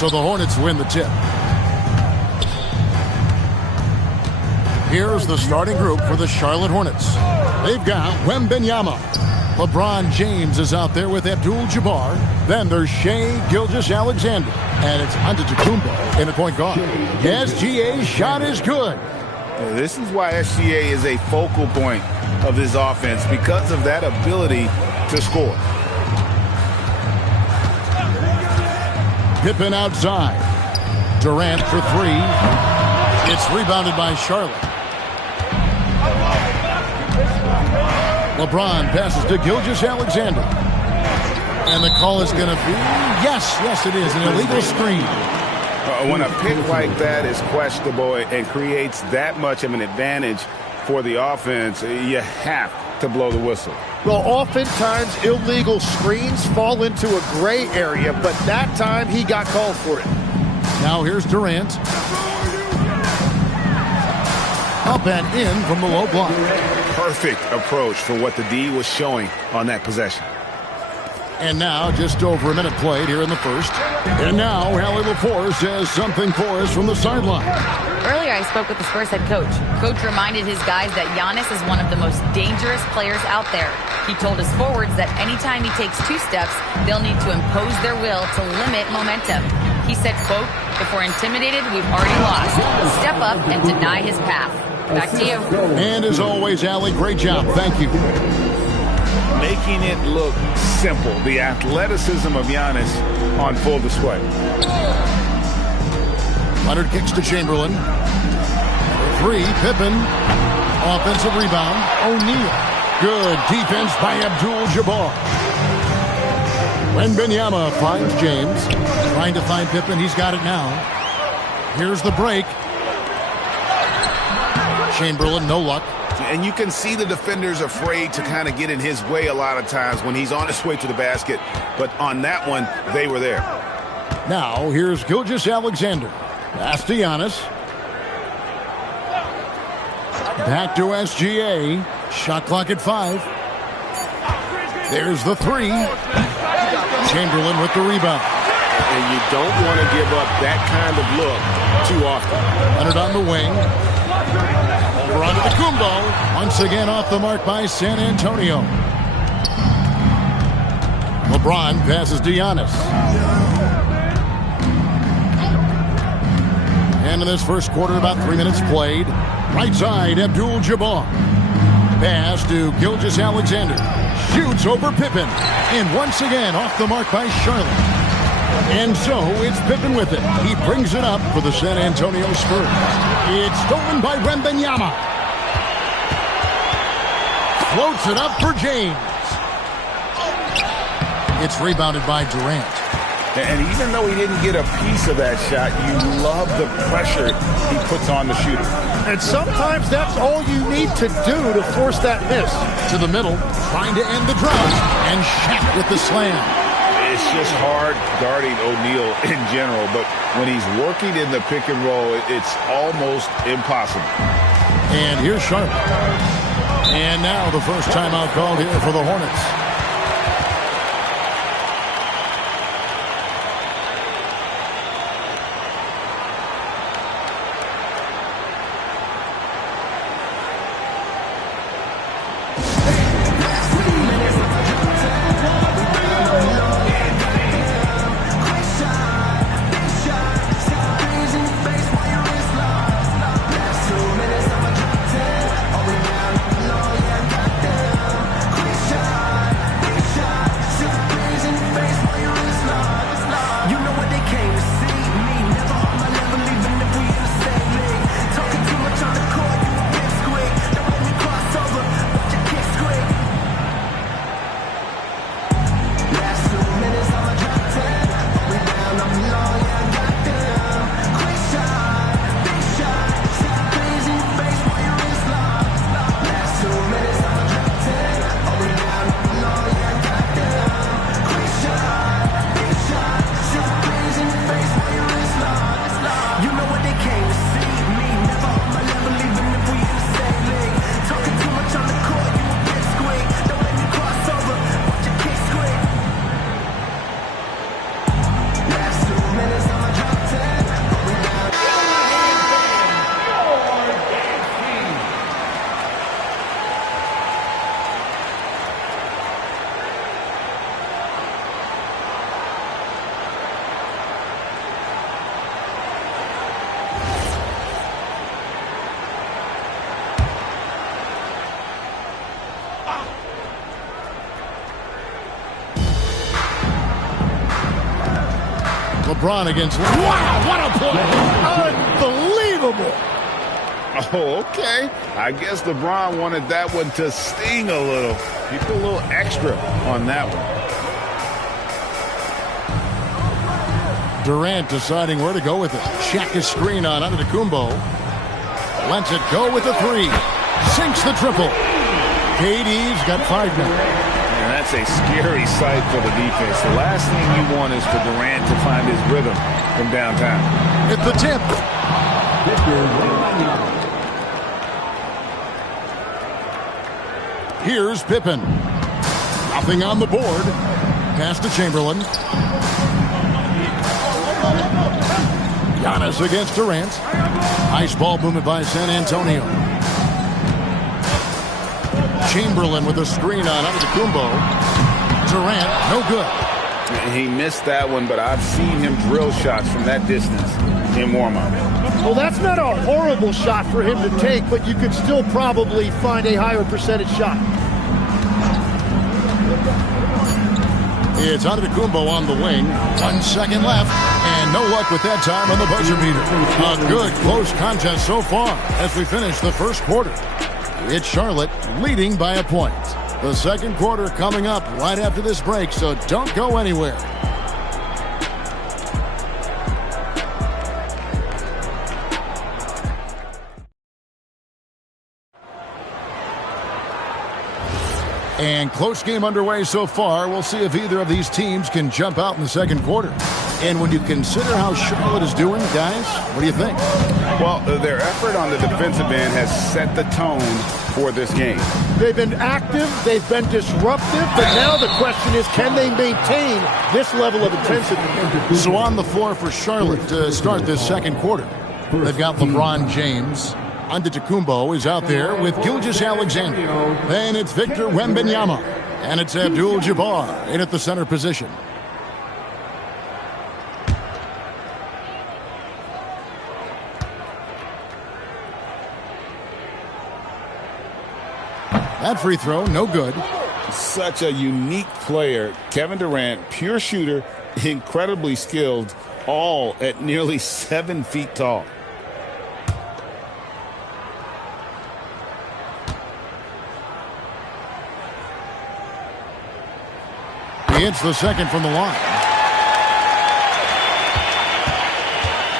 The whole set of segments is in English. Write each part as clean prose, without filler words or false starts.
So the Hornets win the tip. Here's the starting group for the Charlotte Hornets. They've got Wembanyama. LeBron James is out there with Abdul-Jabbar. Then there's Shai Gilgeous-Alexander. And it's Antetokounmpo in the point guard. SGA's shot is good. This is why SGA is a focal point of this offense, because of that ability to score. Pippen outside. Durant for three. It's rebounded by Charlotte. LeBron passes to Gilgeous-Alexander. And the call is going to be, yes, it is, an illegal screen. When a pick like that is questionable and creates that much of an advantage for the offense, you have to blow the whistle. Well, oftentimes illegal screens fall into a gray area, but that time he got called for it. Now here's Durant. Up and in from the low block. Perfect approach for what the D was showing on that possession. And now just over a minute played here in the first. And now Hallie LaForce has something for us from the sideline. Earlier I spoke with the Spurs head coach. Coach reminded his guys that Giannis is one of the most dangerous players out there. He told his forwards that anytime he takes two steps, they'll need to impose their will to limit momentum. He said, quote, "If we're intimidated, we've already lost. Step up and deny his path." Back to you. And as always, Allie, great job. Thank you. Making it look simple. The athleticism of Giannis on full display. Leonard kicks to Chamberlain. Three, Pippen. Offensive rebound, O'Neal. Good defense by Abdul-Jabbar. Wembanyama finds James. Trying to find Pippen. He's got it now. Here's the break. Chamberlain, no luck. And you can see the defenders afraid to kind of get in his way a lot of times when he's on his way to the basket. But on that one, they were there. Now, here's Gilgeous-Alexander. Pass to Giannis. Back to SGA. Shot clock at 5. There's the three. Chamberlain with the rebound. And you don't want to give up that kind of look too often. Leonard on the wing. Over onto the Kumbo. Once again off the mark by San Antonio. LeBron passes to Giannis. And in this first quarter, about 3 minutes played. Right side, Abdul-Jabbar. Pass to Gilgeous-Alexander. Shoots over Pippen. And once again off the mark by Charlotte. And so it's Pippen with it. He brings it up for the San Antonio Spurs. It's stolen by Wembanyama. Floats it up for James. It's rebounded by Durant. And even though he didn't get a piece of that shot, you love the pressure he puts on the shooter. And sometimes that's all you need to do to force that miss. To the middle, trying to end the drought. And Shaq with the slam. It's just hard guarding O'Neal in general, but when he's working in the pick and roll, it's almost impossible. And here's Charlotte. And now the first timeout called here for the Hornets. LeBron against... Wow, what a play! Unbelievable! Oh, okay. I guess LeBron wanted that one to sting a little. He put a little extra on that one. Durant deciding where to go with it. Check his screen on Antetokounmpo. Lets it go with the three. Sinks the triple. KD's got 5 now. And that's a scary sight for the defense. The last thing you want is for Durant to find his rhythm from downtown. At the tip. Here's Pippen. Nothing on the board. Pass to Chamberlain. Giannis against Durant. Nice ball movement by San Antonio. Chamberlain with a screen on Antetokounmpo. Durant, no good. He missed that one, but I've seen him drill shots from that distance in warm-up. Well, that's not a horrible shot for him to take, but you could still probably find a higher percentage shot. It's Antetokounmpo on the wing. 1 second left, and no luck with that time on the buzzer beater. A good close contest so far as we finish the first quarter. It's Charlotte leading by a point. The second quarter coming up right after this break, so don't go anywhere. And close game underway so far. We'll see if either of these teams can jump out in the second quarter. And when you consider how Charlotte is doing, guys, what do you think? Well, their effort on the defensive end has set the tone for this game. They've been active, they've been disruptive, but now the question is, can they maintain this level of intensity? So on the floor for Charlotte to start this second quarter, they've got LeBron James. Antetokounmpo is out there with Gilgeous-Alexander. Then it's Victor Wembanyama. And it's Abdul-Jabbar in at the center position. That free throw, no good. Such a unique player. Kevin Durant, pure shooter, incredibly skilled, all at nearly 7 feet tall. He hits the second from the line.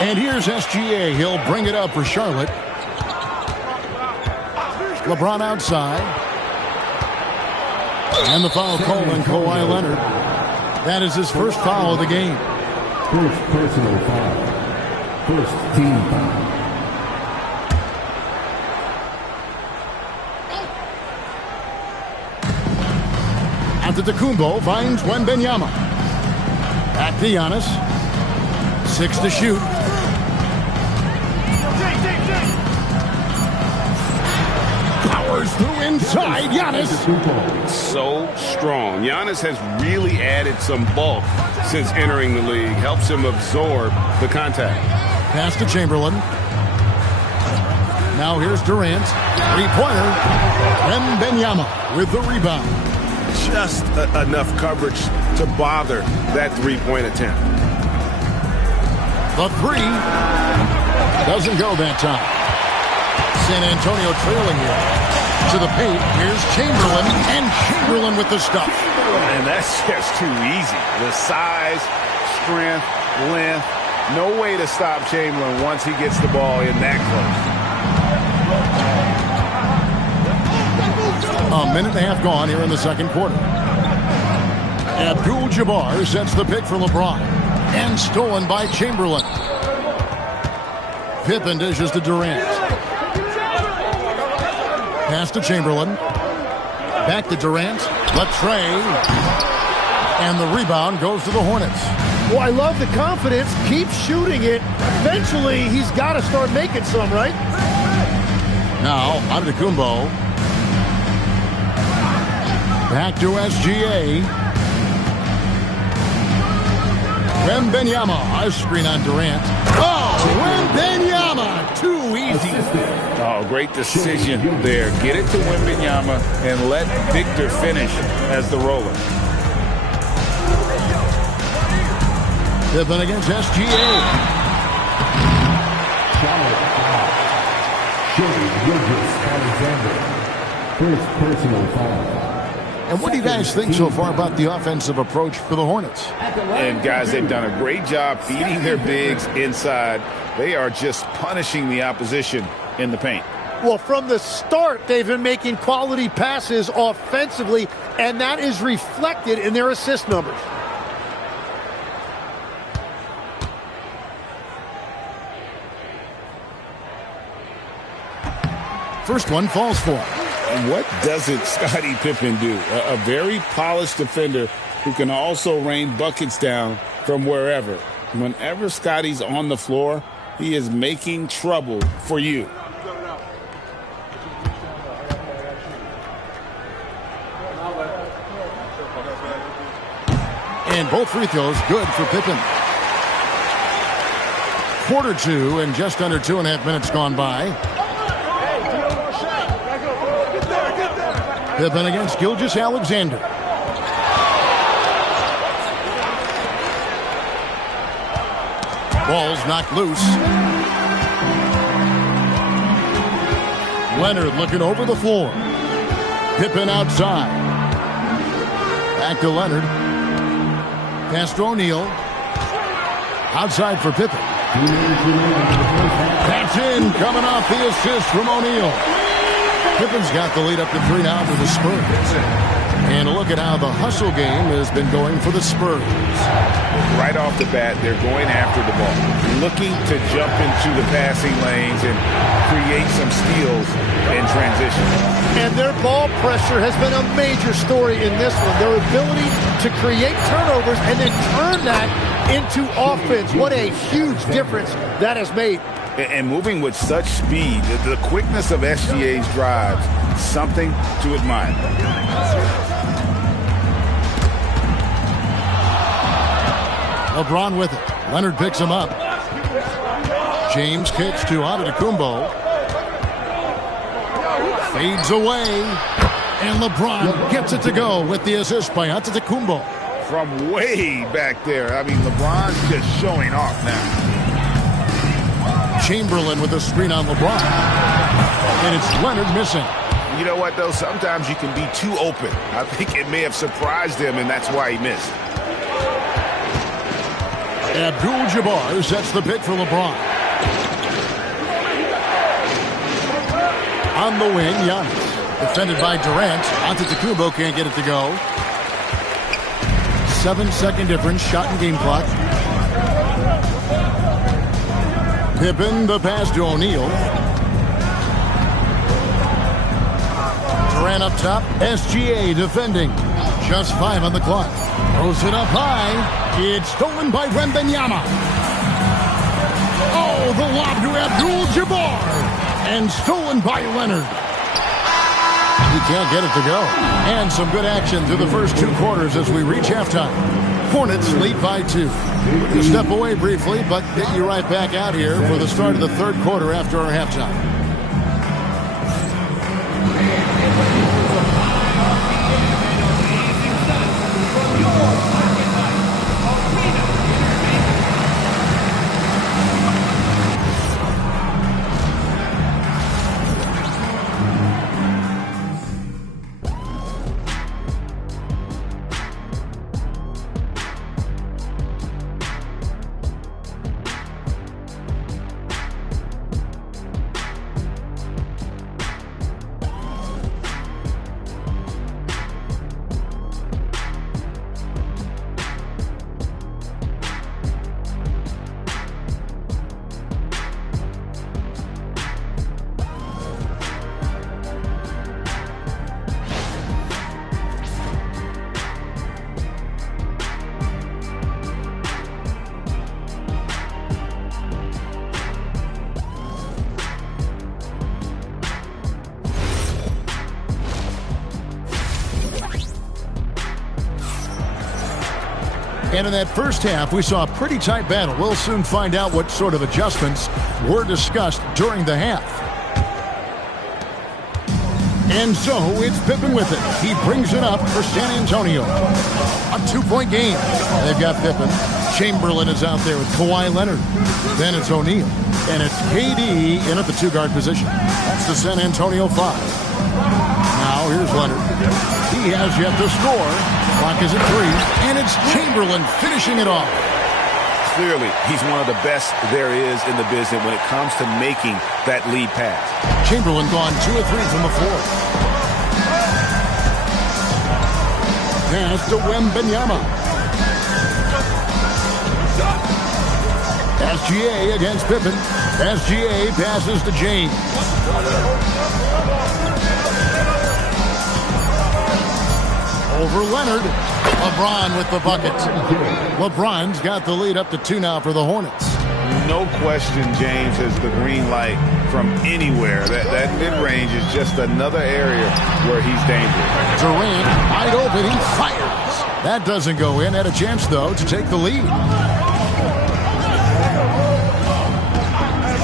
And here's SGA. He'll bring it up for Charlotte. LeBron outside. And the foul call on Kawhi Leonard. That is his first foul of the game. First personal foul. First team foul. Antetokounmpo finds Wembanyama. Back to Giannis. 6 to shoot. Powers through inside. Giannis. So strong. Giannis has really added some bulk since entering the league. Helps him absorb the contact. Pass to Chamberlain. Now here's Durant. Three-pointer. Wembanyama with the rebound. Just enough coverage to bother that three-point attempt. The three doesn't go that time. San Antonio trailing here. To the paint, here's Chamberlain, and Chamberlain with the stuff. And that's just too easy. The size, strength, length, no way to stop Chamberlain once he gets the ball in that close. A minute and a half gone here in the second quarter. Abdul-Jabbar sets the pick for LeBron. And stolen by Chamberlain. Pippen dishes to Durant. Pass to Chamberlain. Back to Durant. Latrey. And the rebound goes to the Hornets. Well, I love the confidence. Keep shooting it. Eventually, he's got to start making some, right? Now, Antetokounmpo. Back to SGA. Wembanyama. A screen on Durant. Oh, Wembanyama. Too easy. Oh, great decision there. Get it to Wembanyama and let Victor finish as the roller. Pippen against SGA. First personal foul. And what do you guys think so far about the offensive approach for the Hornets? And, guys, they've done a great job feeding their bigs inside. They are just punishing the opposition in the paint. Well, from the start, they've been making quality passes offensively, and that is reflected in their assist numbers. First one falls for. What doesn't Scottie Pippen do? A very polished defender who can also rain buckets down from wherever. Whenever Scottie's on the floor, he is making trouble for you. And both free throws good for Pippen. Quarter two and just under 2.5 minutes gone by. Pippen against Gilgeous-Alexander. Ball's knocked loose. Leonard looking over the floor. Pippen outside. Back to Leonard. Pass to O'Neal. Outside for Pippen. That's in, coming off the assist from O'Neal. Pippen's got the lead up to 3 now for the Spurs. And a look at how the hustle game has been going for the Spurs. Right off the bat, they're going after the ball, looking to jump into the passing lanes and create some steals in transition. And their ball pressure has been a major story in this one. Their ability to create turnovers and then turn that into offense. What a huge difference that has made. And moving with such speed, the quickness of SGA's drives, something to admire. LeBron with it. Leonard picks him up. James kicks to Antetokounmpo. Fades away. And LeBron gets it to go with the assist by Antetokounmpo. From way back there. I mean, LeBron's just showing off now. Chamberlain with a screen on LeBron. And it's Leonard missing. You know what, though? Sometimes you can be too open. I think it may have surprised him, and that's why he missed. Abdul-Jabbar sets the pick for LeBron. On the wing, Giannis. Defended by Durant. Antetokounmpo can't get it to go. 7-second difference. Shot and game clock. Pippen, the pass to O'Neal. Durant up top. SGA defending. Just 5 on the clock. Throws it up high. It's stolen by Wembanyama. Oh, the lob to Abdul-Jabbar. And stolen by Leonard. He can't get it to go. And some good action through the first 2 quarters as we reach halftime. Hornets lead by 2. We'll step away briefly, but get you right back out here for the start of the third quarter after our halftime. And in that first half, we saw a pretty tight battle. We'll soon find out what sort of adjustments were discussed during the half. And so it's Pippen with it. He brings it up for San Antonio. A 2-point game. They've got Pippen. Chamberlain is out there with Kawhi Leonard. Then it's O'Neal. And it's KD in at the two-guard position. That's the San Antonio 5. Now here's Leonard. He has yet to score. Clock is at 3. And it's Chamberlain finishing it off. Clearly, he's one of the best there is in the business when it comes to making that lead pass. Chamberlain gone 2 of 3 from the floor. Pass to Wembanyama. SGA against Pippen. SGA passes to James. Over Leonard. LeBron with the bucket. LeBron's got the lead up to 2 now for the Hornets. No question, James has the green light from anywhere. That mid-range is just another area where he's dangerous. Durant wide open. He fires. That doesn't go in. Had a chance, though, to take the lead.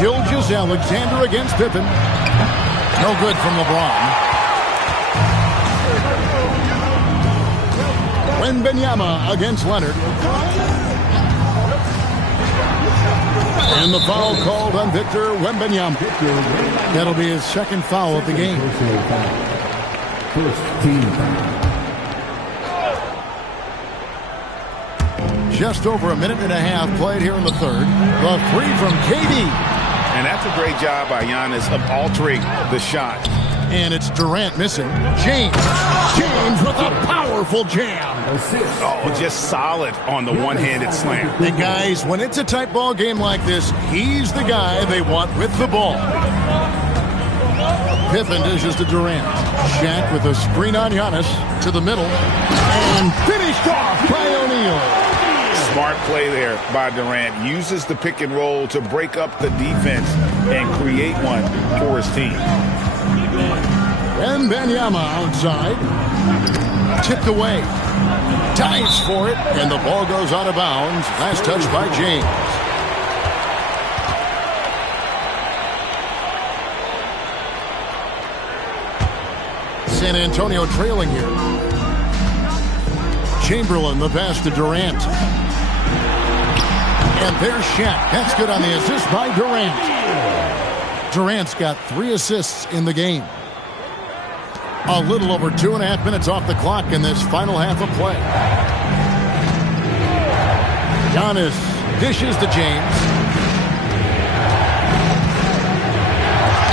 Gilgeous-Alexander against Pippen. No good from LeBron. Wembanyama against Leonard. And the foul called on Victor Wembanyama. That'll be his second foul of the game. First team foul. Just over a minute and a half played here in the third. The 3 from KD. And that's a great job by Giannis of altering the shot. And it's Durant missing. James with a powerful jam. Oh, just solid on the one-handed slam. And guys, when it's a tight ball game like this, he's the guy they want with the ball. Pippen dishes to Durant. Shaq with a screen on Giannis to the middle. And finished off by O'Neal. Smart play there by Durant. Uses the pick and roll to break up the defense and create one for his team. Wembanyama outside. Tipped away. Dives for it. And the ball goes out of bounds. Last touch by James. San Antonio trailing here. Chamberlain, the pass to Durant. And there's Shaq. That's good on the assist by Durant. Durant's got 3 assists in the game. A little over 2.5 minutes off the clock in this final half of play. Giannis dishes to James.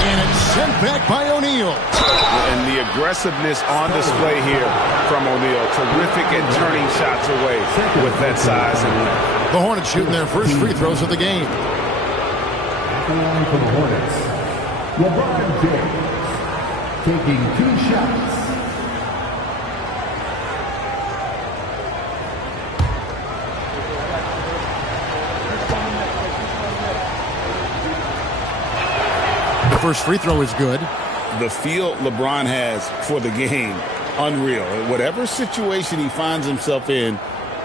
And it's sent back by O'Neal. And the aggressiveness on display here from O'Neal. Terrific at turning shots away with that size and length. The Hornets shooting their first free throws of the game. For the Hornets, LeBron James taking 2 shots. The first free throw is good. The feel LeBron has for the game, unreal. Whatever situation he finds himself in,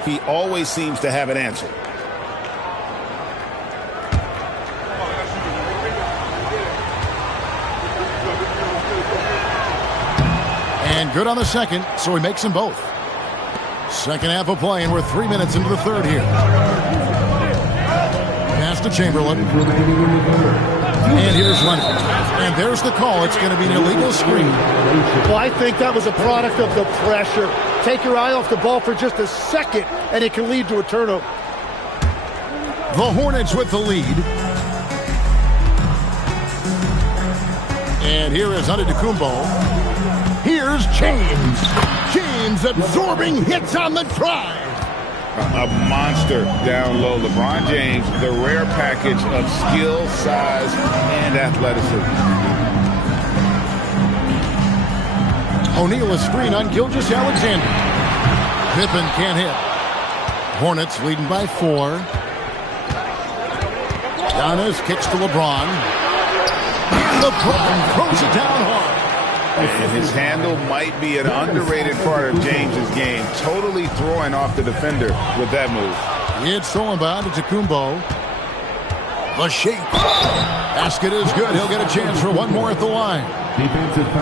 he always seems to have an answer. And good on the second, so he makes them both. Second half of play, and we're 3 minutes into the third here. Pass to Chamberlain. And here's Leonard. And there's the call. It's going to be an illegal screen. Well, I think that was a product of the pressure. Take your eye off the ball for just a second, and it can lead to a turnover. The Hornets with the lead. And here is Antetokounmpo. Here's James. James absorbing hits on the drive. A monster down low. LeBron James, the rare package of skill, size, and athleticism. O'Neal a screen on Gilgeous-Alexander. Pippen can't hit. Hornets leading by 4. Giannis kicks to LeBron. And LeBron throws it down hard. And his handle might be an underrated part of James's game. Totally throwing off the defender with that move. It's stolen by Antetokounmpo. The shape. Basket is good. He'll get a chance for one more at the line.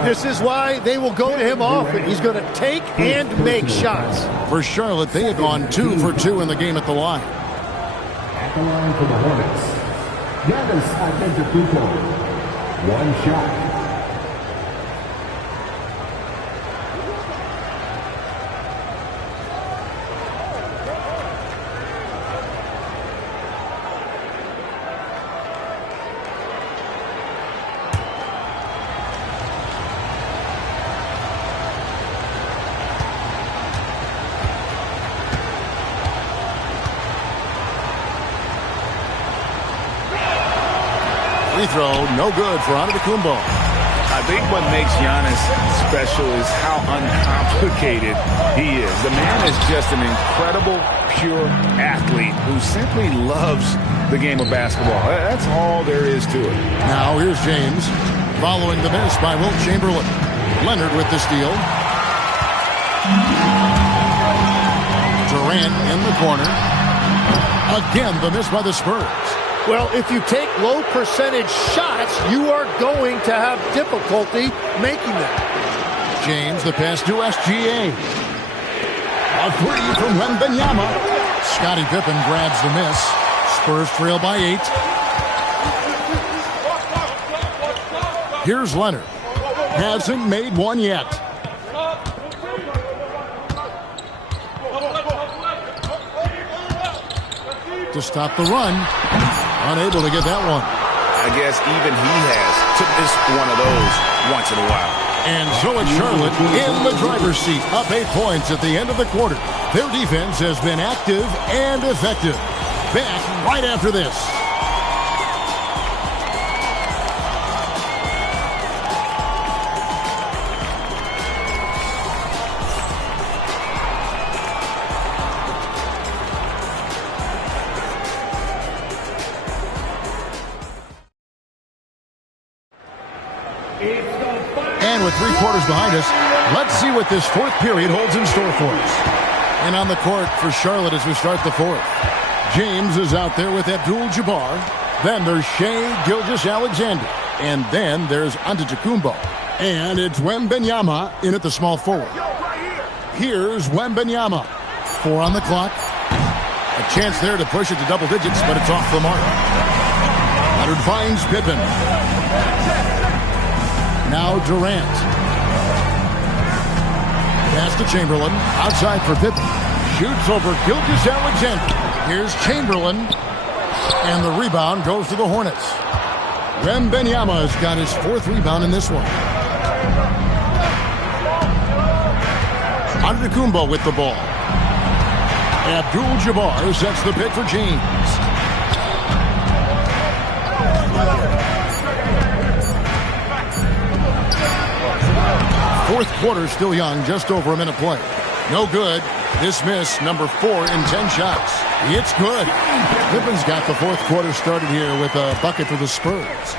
This is why they will go to him often. He's going to take and make shots. For Charlotte, they have gone 2 for 2 in the game at the line. The line for the Hornets, Giannis Antetokounmpo. 1 shot. Free throw, no good for Antetokounmpo. I think what makes Giannis special is how uncomplicated he is. The man is just an incredible, pure athlete who simply loves the game of basketball. That's all there is to it. Now here's James following the miss by Wilt Chamberlain. Leonard with the steal. Durant in the corner. Again, the miss by the Spurs. Well, if you take low percentage shots, you are going to have difficulty making them. James, the pass to SGA. A three from Wembanyama. Scottie Pippen grabs the miss. Spurs trail by 8. Here's Leonard. Hasn't made one yet. To stop the run. Unable to get that one. I guess even he has to miss one of those once in a while. And so it's Charlotte in the driver's seat, up 8 points at the end of the quarter. Their defense has been active and effective. Back right after this. And with 3 quarters behind us, let's see what this 4th period holds in store for us. And on the court for Charlotte as we start the 4th. James is out there with Abdul-Jabbar. Then there's Shai Gilgeous-Alexander. And then there's Antetokounmpo. And it's Wembanyama in at the small forward. Here's Wembanyama. 4 on the clock. A chance there to push it to double digits, but it's off the mark. Leonard finds Pippen. Now Durant. Pass to Chamberlain. Outside for Pippen. Shoots over Gilgeous-Alexander. Here's Chamberlain. And the rebound goes to the Hornets. Wembanyama has got his 4th rebound in this one. Antetokounmpo with the ball. Abdul-Jabbar sets the pick for James. Fourth quarter still young, just over a minute play. No good. This miss, number 4 in 10 shots. It's good. Pippen's got the 4th quarter started here with a bucket for the Spurs.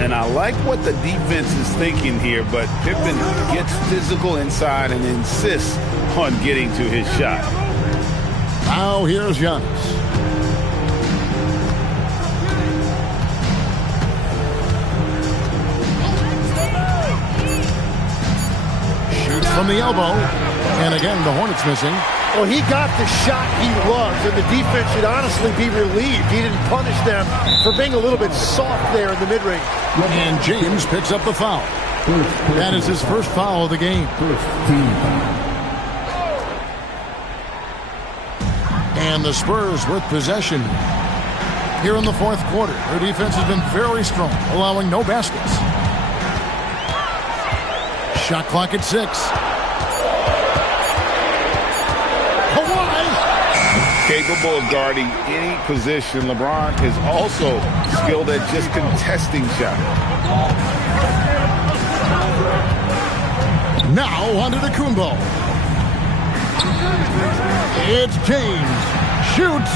And I like what the defense is thinking here, but Pippen gets physical inside and insists on getting to his shot. Now here's Giannis. Shoots from the elbow. And again, the Hornets missing. Well, he got the shot he loves, and the defense should honestly be relieved. He didn't punish them for being a little bit soft there in the mid-range. And James picks up the foul. That is his first foul of the game. And the Spurs with possession here in the 4th quarter. Their defense has been very strong, allowing no baskets. Shot clock at 6. Capable of guarding any position, LeBron is also skilled at just contesting shots. Now Antetokounmpo. It's James. Shoots.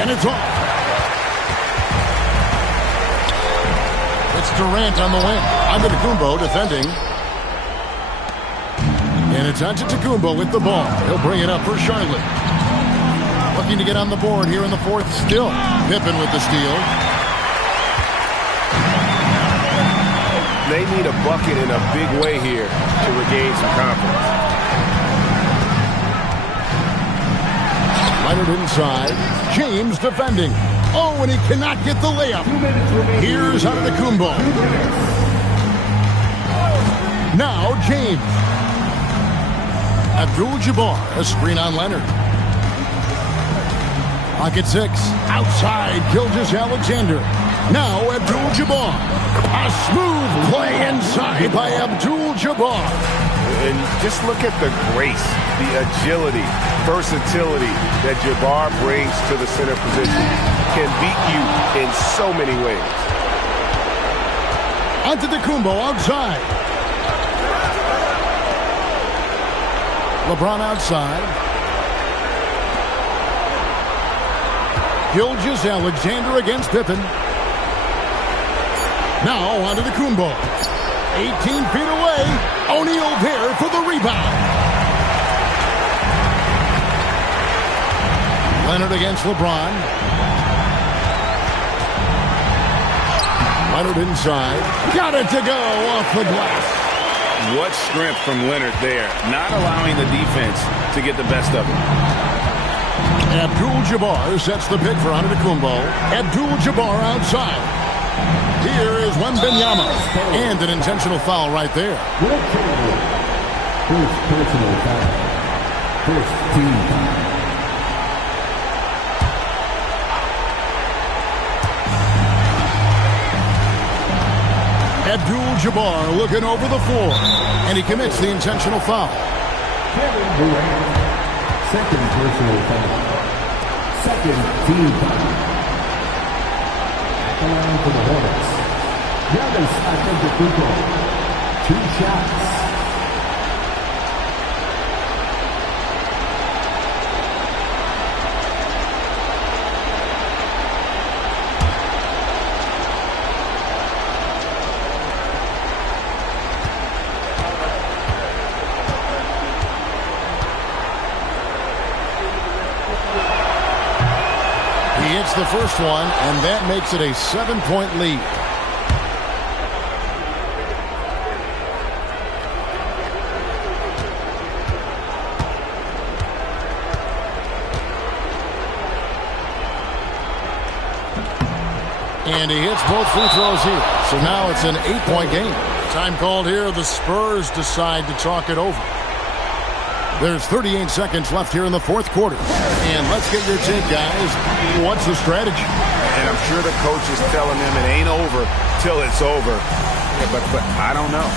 And it's off. It's Durant on the wing. Antetokounmpo defending. And it's Antetokounmpo with the ball. He'll bring it up for Charlotte. Looking to get on the board here in the 4th still. Pippen with the steal. They need a bucket in a big way here to regain some confidence. Leonard inside. James defending. Oh, and he cannot get the layup. Here's Antetokounmpo. Now James. Abdul-Jabbar, a screen on Leonard. Pocket 6. Outside, Gilgeous-Alexander. Now Abdul-Jabbar. A smooth play inside by Abdul-Jabbar. And just look at the grace, the agility, versatility that Jabbar brings to the center position. Can beat you in so many ways. Antetokounmpo outside. LeBron outside. Gilgeous-Alexander against Pippen. Now Antetokounmpo. 18 feet away. O'Neal there for the rebound. Leonard against LeBron. Leonard inside. Got it to go off the glass. What strength from Leonard there, not allowing the defense to get the best of him. Abdul-Jabbar sets the pick for Antetokounmpo. Abdul-Jabbar outside. Here is Wembanyama. And an intentional foul right there. First personal foul. First team foul. Abdul-Jabbar looking over the floor. And he commits the intentional foul. Kevin Durant. Second personal foul. Second team foul. At the line for the Hornets. Giannis Antetokounmpo. 2 shots. He hits the first one, and that makes it a 7-point lead. And he hits both free throws here. So now it's an 8-point game. Time called here. The Spurs decide to talk it over. There's 38 seconds left here in the fourth quarter. And let's get your take, guys. What's the strategy? And I'm sure the coach is telling them it ain't over till it's over. Yeah, but I don't know.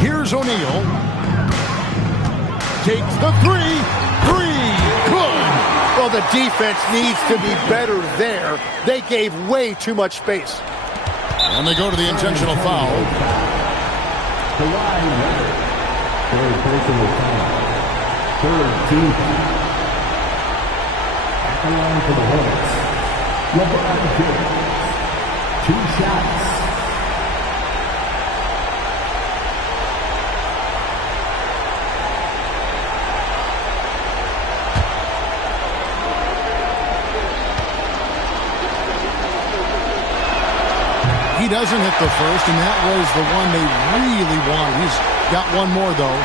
Here's O'Neal. Takes the three. Good. Well, the defense needs to be better there. They gave way too much space. And they go to the intentional foul. Kawhi Leonard. Third personal foul. Third team foul. At the line for the Hornets. LeBron James. 2 shots. He doesn't hit the first, and that was the one they really wanted. He's got one more, though.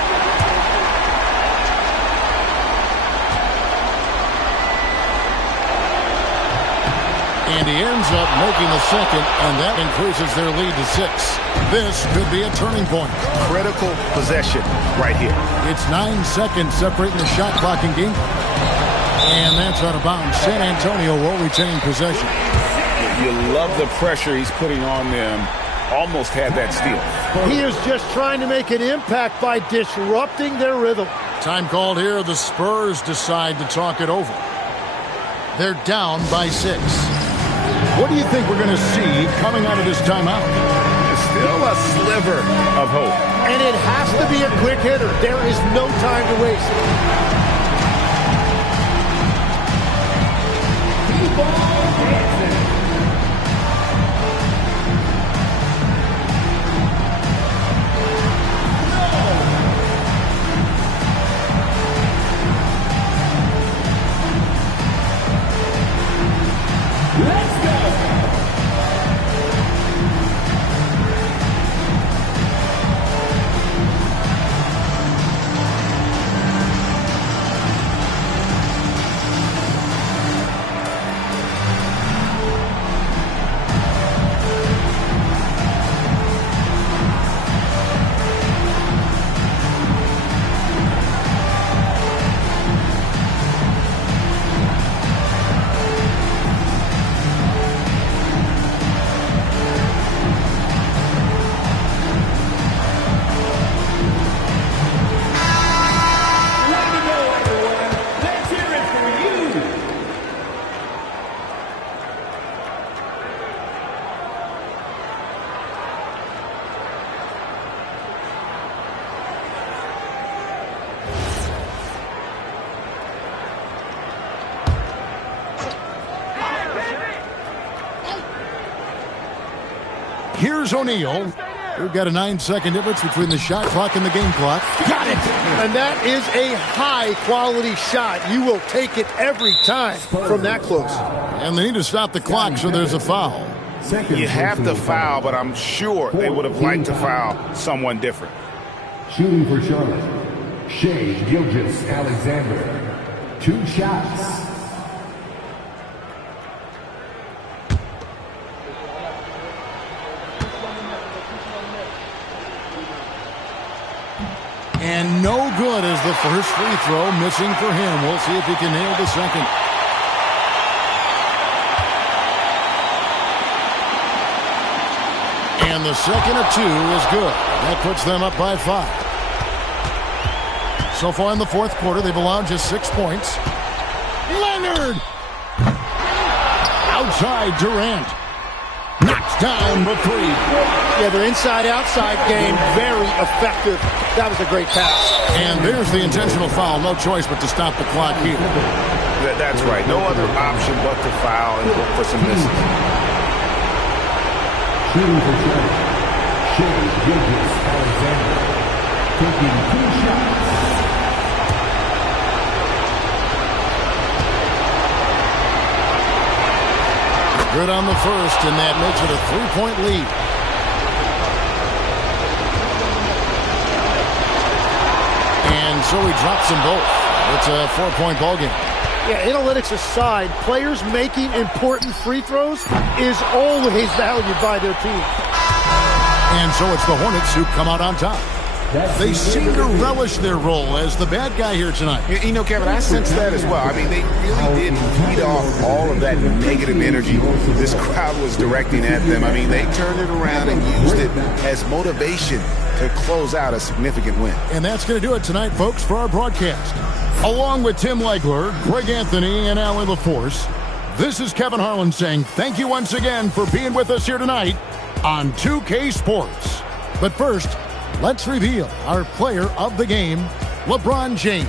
And he ends up making the second, and that increases their lead to 6. This could be a turning point. Critical possession right here. It's 9 seconds separating the shot clock and game. And that's out of bounds. San Antonio will retain possession. You love the pressure he's putting on them. Almost had that steal. He is just trying to make an impact by disrupting their rhythm. Time called here. The Spurs decide to talk it over. They're down by 6. What do you think we're going to see coming out of this timeout? Still a sliver of hope. And it has to be a quick hitter. There is no time to waste. Here's O'Neal. We've got a 9-second difference between the shot clock and the game clock. Got it! And that is a high-quality shot. You will take it every time from that close. And they need to stop the clock, so there's a foul. You have to foul, but I'm sure they would have liked to foul someone different. Shooting for Charlotte, Shai Gilgeous-Alexander. 2 shots. And no good as the first free throw, missing for him. We'll see if he can nail the second. And the second of 2 is good. That puts them up by 5. So far in the fourth quarter, they've allowed just 6 points. Leonard! Outside Durant. Knocks down the 3. Yeah, their inside-outside game, very effective. That was a great pass. And there's the intentional foul. No choice but to stop the clock here. That's right. No other option but to foul and look for some misses. Shooting for Charlotte, Shai Gilgeous-Alexander. Taking 2 shots. Good on the first, and that makes it a 3-point lead. And so he drops them both. It's a 4-point ball game. Yeah, analytics aside, players making important free throws is always valued by their team. And so it's the Hornets who come out on top. They seem to relish their role as the bad guy here tonight. You know, Kevin, I sense that as well. I mean, they really did feed off all of that negative energy this crowd was directing at them. I mean, they turned it around and used it as motivation to close out a significant win. And that's going to do it tonight, folks, for our broadcast. Along with Tim Legler, Greg Anthony, and Allie LaForce, this is Kevin Harlan saying thank you once again for being with us here tonight on 2K Sports. But first, let's reveal our player of the game, LeBron James.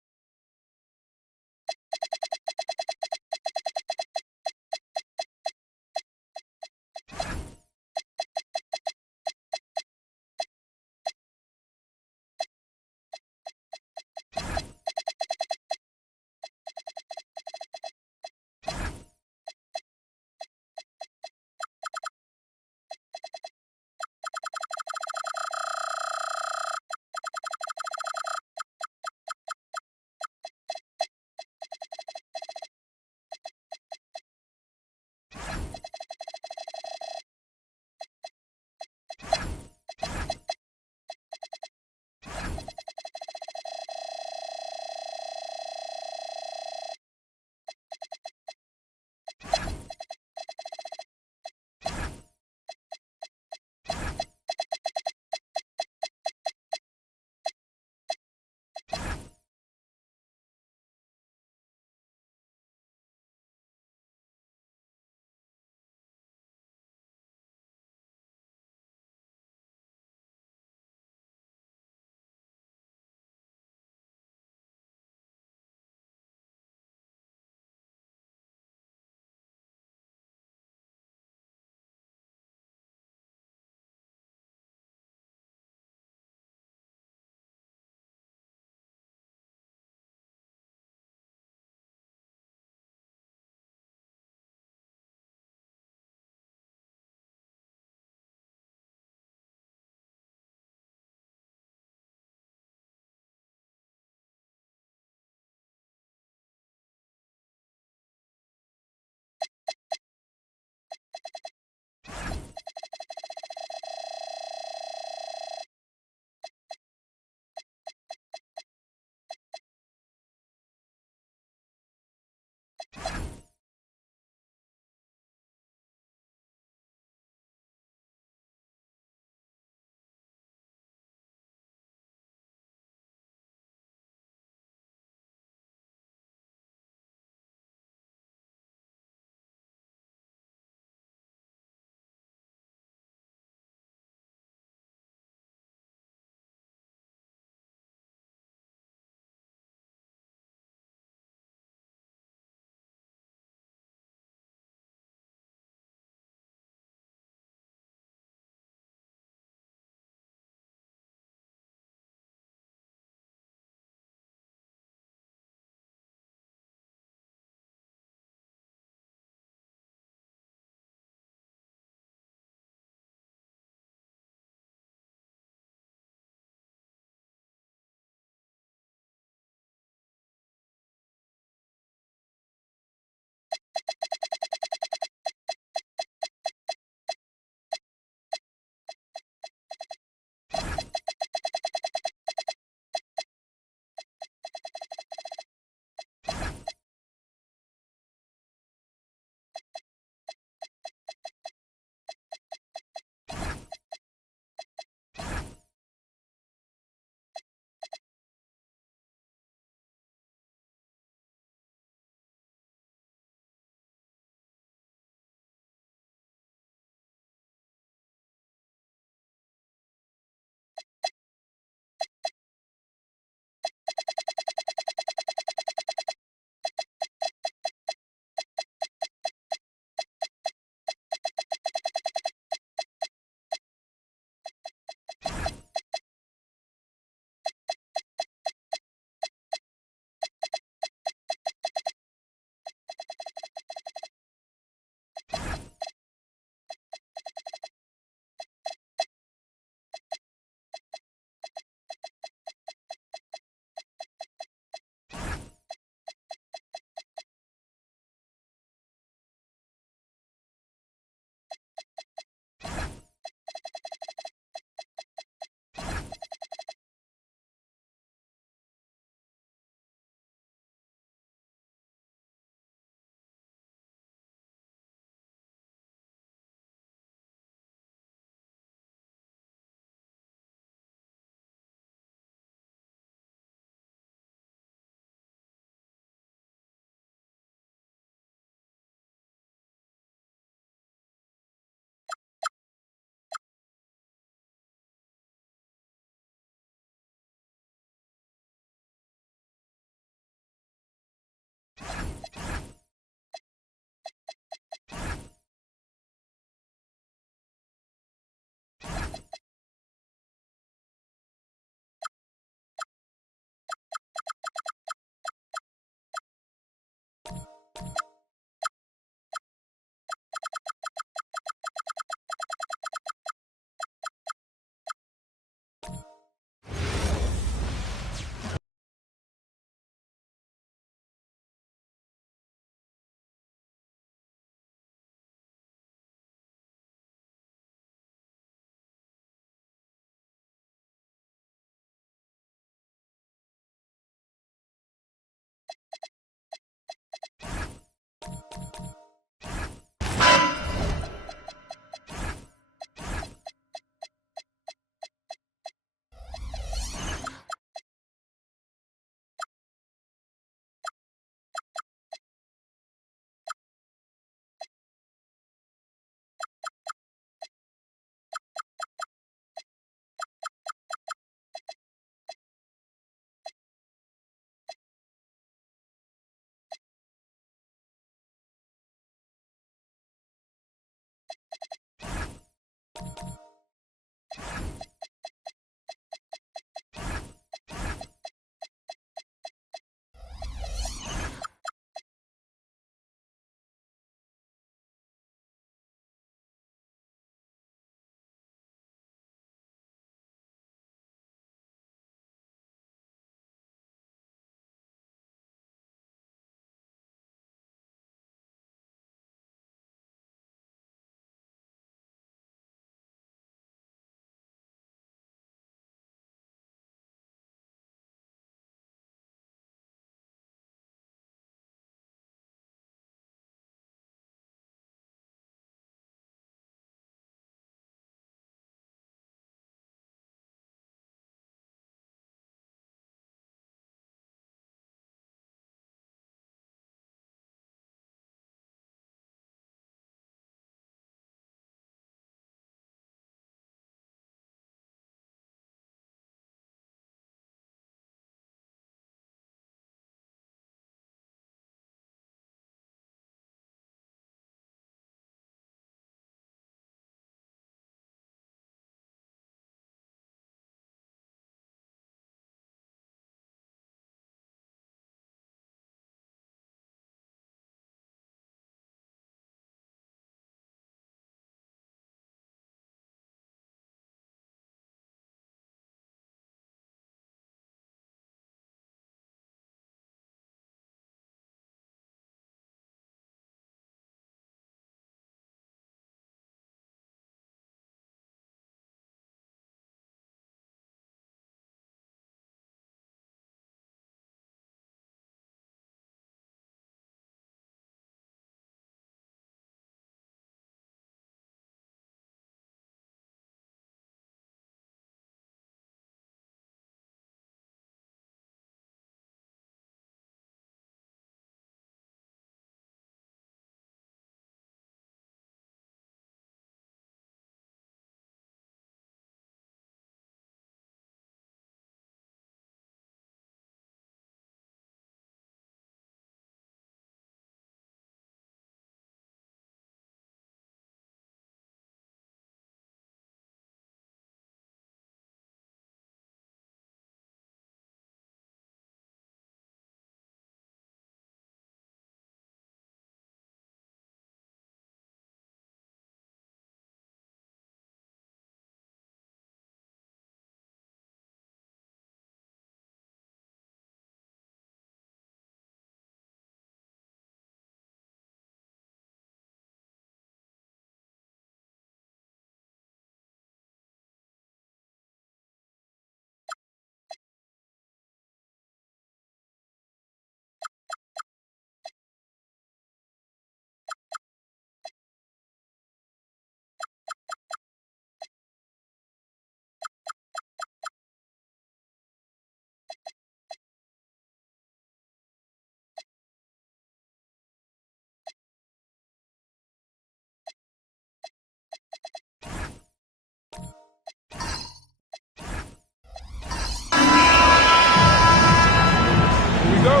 go.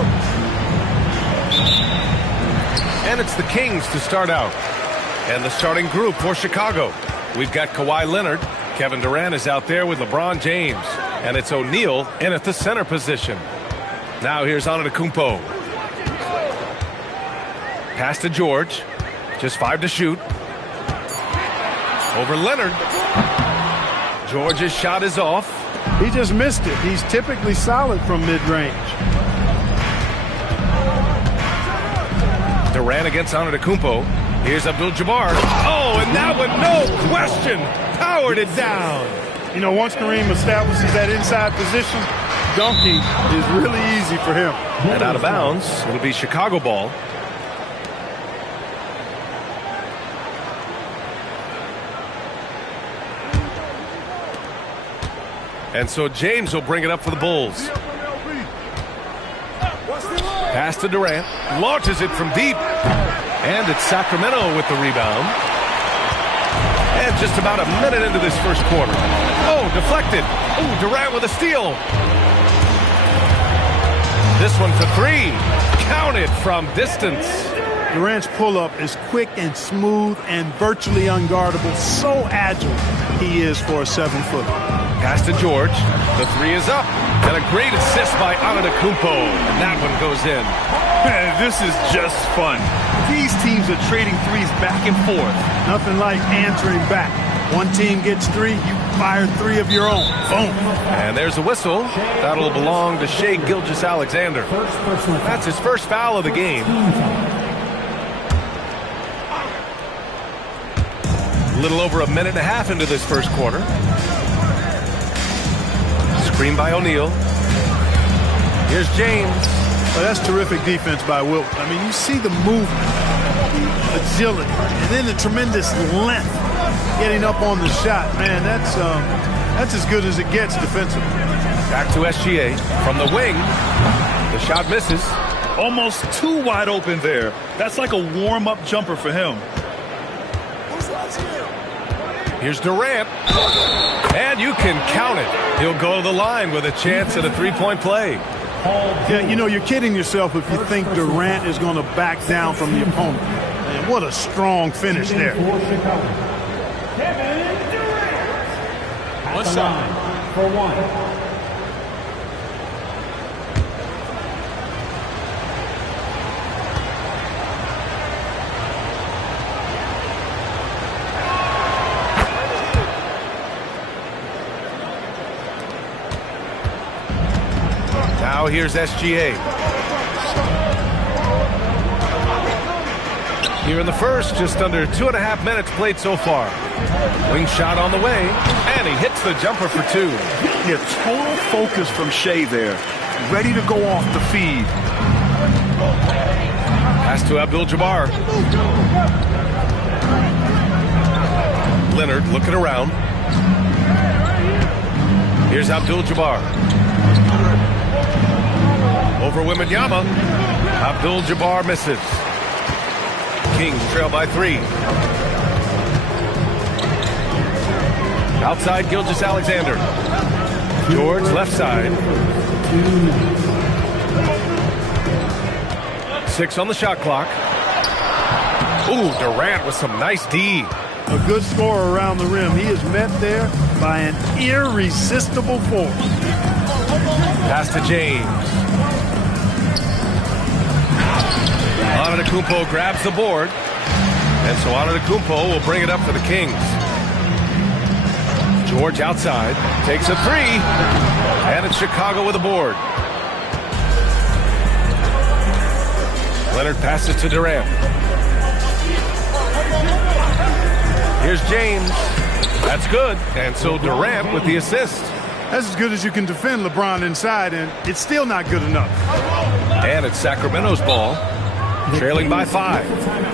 And it's the Kings to start out. And the starting group for Chicago. We've got Kawhi Leonard. Kevin Durant is out there with LeBron James. And it's O'Neal in at the center position. Now here's Antetokounmpo. Pass to George. Just 5 to shoot. Over Leonard. George's shot is off. He just missed it. He's typically solid from mid-range. Durant against Antetokounmpo. Here's Abdul-Jabbar. Oh, and that one, no question, powered it down. You know, once Kareem establishes that inside position, dunking is really easy for him. And out of bounds, it'll be Chicago ball. And so James will bring it up for the Bulls. Pass to Durant. Launches it from deep. And it's Sacramento with the rebound. And just about a minute into this first quarter. Oh, deflected. Oh, Durant with a steal. This one for 3. Counted from distance. Durant's pull-up is quick and smooth and virtually unguardable. So agile he is for a 7-footer. Pass to George. The 3 is up. And a great assist by Antetokounmpo. And that one goes in. Man, this is just fun. These teams are trading threes back and forth. Nothing like answering back. One team gets 3, you fire 3 of your own. Boom. And there's a whistle. That'll belong to Shai Gilgeous-Alexander. That's his first foul of the game. A little over a minute and a half into this first quarter. Screen by O'Neal. Here's James. Well, that's terrific defense by Wilt. I mean, you see the movement, the agility, and then the tremendous length getting up on the shot. Man, that's as good as it gets defensively. Back to SGA from the wing. The shot misses. Almost too wide open there. That's like a warm-up jumper for him. Here's Durant. And you can count it. He'll go to the line with a chance at a 3-point play. Yeah, you know, you're kidding yourself if you think Durant is going to back down from the opponent. Man, what a strong finish there. One side for 1. Now here's SGA. Here in the first, just under 2.5 minutes played so far. Wing shot on the way, and he hits the jumper for 2. Yeah, total focus from Shai there. Ready to go off the feed. Pass to Abdul-Jabbar. Leonard looking around. Here's Abdul-Jabbar. Over Wembanyama. Abdul-Jabbar misses. Kings trail by 3. Outside Gilgeous-Alexander. George left side. 6 on the shot clock. Ooh, Durant with some nice D. A good scorer around the rim. He is met there by an irresistible force. Pass to James. Antetokounmpo grabs the board. And so Antetokounmpo will bring it up for the Kings. George outside. Takes a 3. And it's Chicago with a board. Leonard passes to Durant. Here's James. That's good. And so Durant with the assist. That's as good as you can defend LeBron inside, and it's still not good enough. And it's Sacramento's ball. Trailing by 5.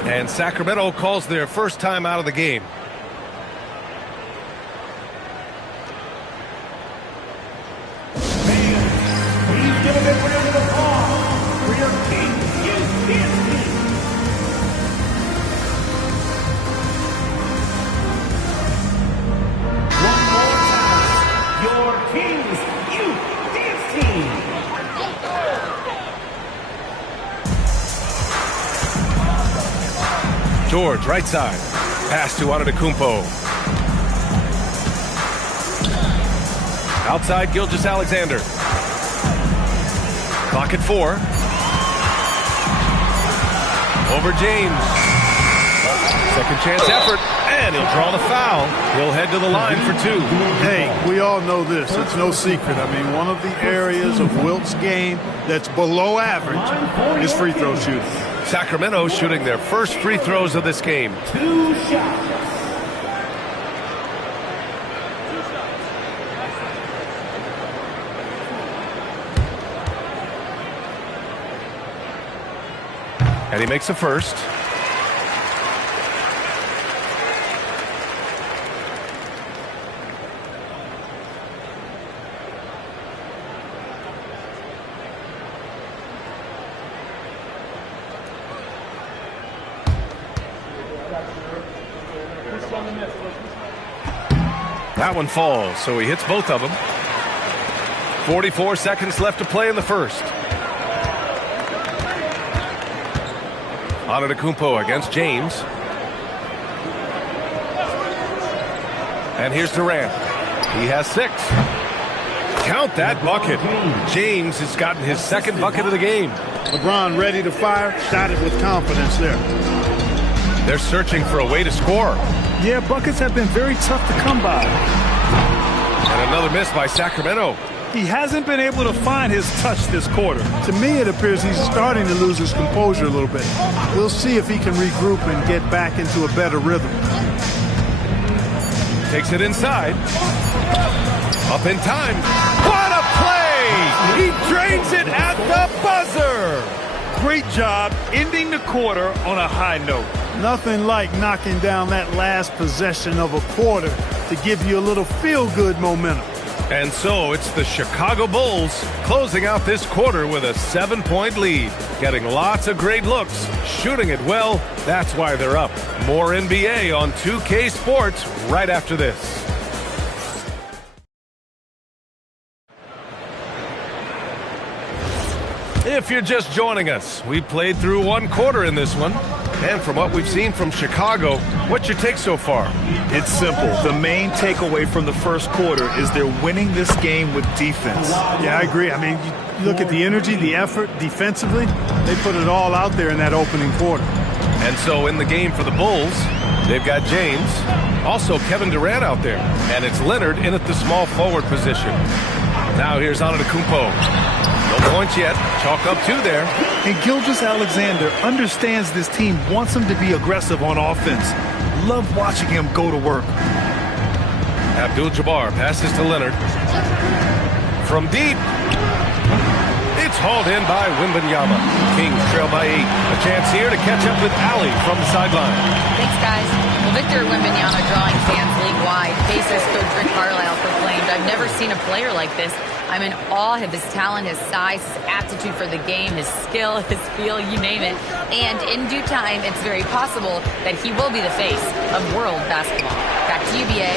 And Sacramento calls their first time out of the game. George, right side. Pass to Antetokounmpo. Outside, Gilgeous-Alexander. Clock at 4. Over James. Second chance effort, and he'll draw the foul. He'll head to the line for 2. Hey, we all know this. It's no secret. I mean, one of the areas of Wilt's game that's below average is free throw shooting. Sacramento shooting their first free throws of this game. 2 shots. And he makes the first. That one falls, so he hits both of them. 44 seconds left to play in the first. Antetokounmpo against James. And here's Durant. He has 6. Count that bucket. James has gotten his second bucket of the game. LeBron ready to fire, shot it with confidence there. They're searching for a way to score. Yeah, buckets have been very tough to come by. And another miss by Sacramento. He hasn't been able to find his touch this quarter. To me, it appears he's starting to lose his composure a little bit. We'll see if he can regroup and get back into a better rhythm. Takes it inside. Up in time. What a play! He drains it at the buzzer! Great job ending the quarter on a high note. Nothing like knocking down that last possession of a quarter to give you a little feel-good momentum. And so it's the Chicago Bulls closing out this quarter with a 7-point lead. Getting lots of great looks, shooting it well. That's why they're up. More NBA on 2K Sports right after this. If you're just joining us, we played through 1 quarter in this one. And from what we've seen from Chicago, what's your take so far? It's simple. The main takeaway from the first quarter is they're winning this game with defense. Yeah, I agree. I mean, you look at the energy, the effort defensively, they put it all out there in that opening quarter. And so in the game for the Bulls, they've got James, also Kevin Durant out there, and it's Leonard in at the small forward position. Now here's Antetokounmpo. No points yet. Chalk up 2 there. And Gilgeous-Alexander understands this team wants him to be aggressive on offense. Love watching him go to work. Abdul-Jabbar passes to Leonard. From deep. It's hauled in by Wembanyama. Kings trail by 8. A chance here to catch up with Allie from the sideline. Thanks, guys. Well, Victor Wembanyama drawing fans league-wide. Pacers coach Rick Carlisle proclaimed, "I've never seen a player like this. I'm in awe of his talent, his size, his aptitude for the game, his skill, his feel, you name it. And in due time, it's very possible that he will be the face of world basketball." Back to you, BA.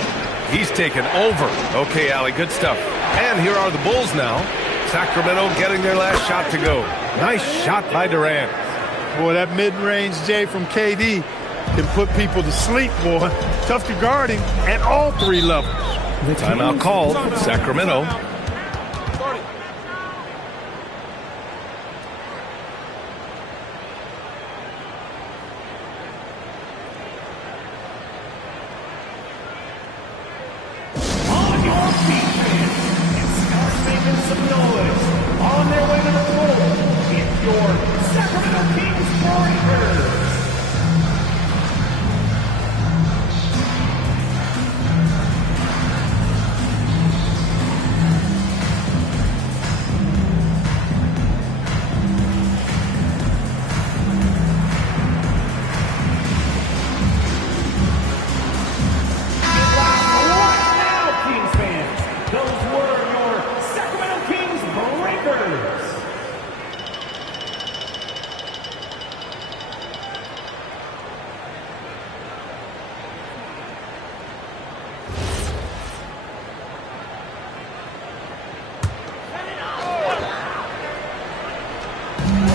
He's taken over. Okay, Allie, good stuff. And here are the Bulls now. Sacramento getting their last shot to go. Nice shot by Durant. Boy, that mid-range J from KD can put people to sleep, boy. Tough to guard him at all 3 levels. Timeout called. Sacramento.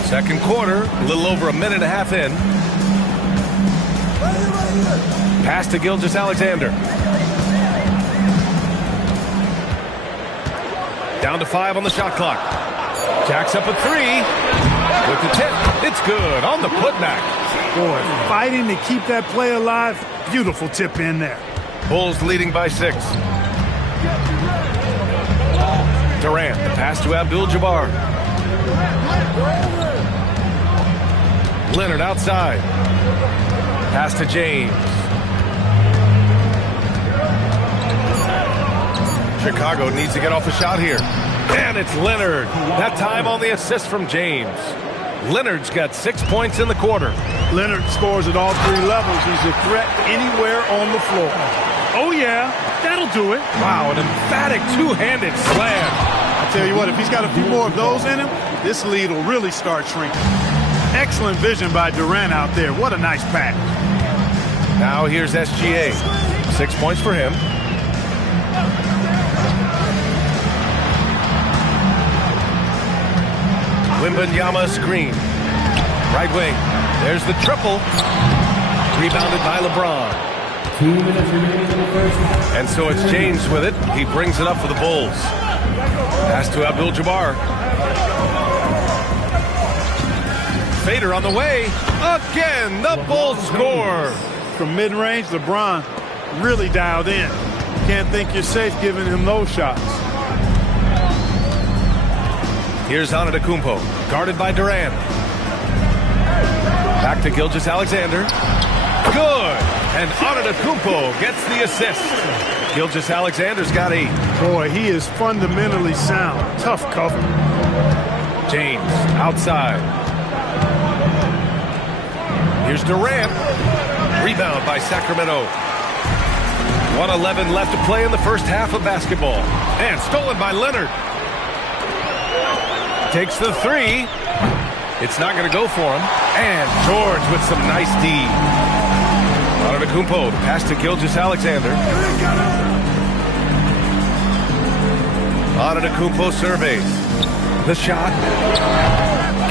Second quarter, a little over a minute and a half in. Pass to Gilgeous-Alexander. Down to 5 on the shot clock. Jacks up a 3 with the tip. It's good on the putback. Boy, fighting to keep that play alive. Beautiful tip in there. Bulls leading by 6. Durant, the pass to Abdul-Jabbar. Leonard outside. Pass to James. Chicago needs to get off a shot here. And it's Leonard. That time on the assist from James. Leonard's got 6 points in the quarter. Leonard scores at all 3 levels. He's a threat anywhere on the floor. Oh, yeah, that'll do it. Wow, an emphatic two-handed slam. I tell you what, if he's got a few more of those in him, this lead will really start shrinking. Excellent vision by Durant out there. What a nice pass. Now here's SGA. 6 points for him. Wembanyama screen. Right wing. There's the triple. Rebounded by LeBron. 2 minutes remaining in the first half. And so it's James with it. He brings it up for the Bulls. Pass to Abdul-Jabbar. Fader on the way. Again, the Bulls score. From mid-range, LeBron really dialed in. Can't think you're safe giving him those shots. Here's Antetokounmpo, guarded by Durant. Back to Gilgeous-Alexander. Good! And Antetokounmpo gets the assist. Gilgeous-Alexander's got 8. Boy, he is fundamentally sound. Tough cover. James, outside. Here's Durant. Rebound by Sacramento. 1:11 left to play in the first half of basketball. And stolen by Leonard. Takes the 3. It's not going to go for him. And George with some nice D. Antetokounmpo, pass to Gilgeous-Alexander. Antetokounmpo surveys. The shot.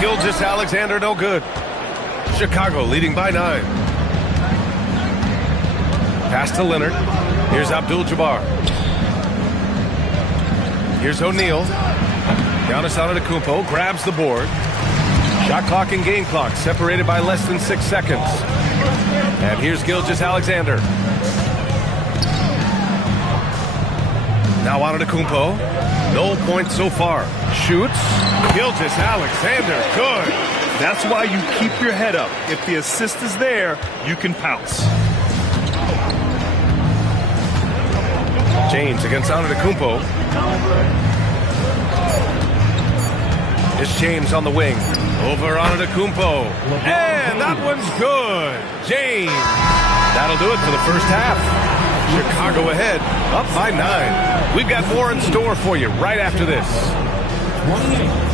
Gilgeous-Alexander, no good. Chicago leading by 9. Pass to Leonard. Here's Abdul-Jabbar. Here's O'Neal. Giannis Antetokounmpo grabs the board. Shot clock and game clock separated by less than 6 seconds. And here's Gilgeous-Alexander. Now Antetokounmpo. No points so far. Shoots. Gilgeous-Alexander. Good. That's why you keep your head up. If the assist is there, you can pounce. James against Antetokounmpo. It's James on the wing. Over Antetokounmpo. And that one's good. James. That'll do it for the first half. Chicago ahead, up by 9. We've got more in store for you right after this. 28.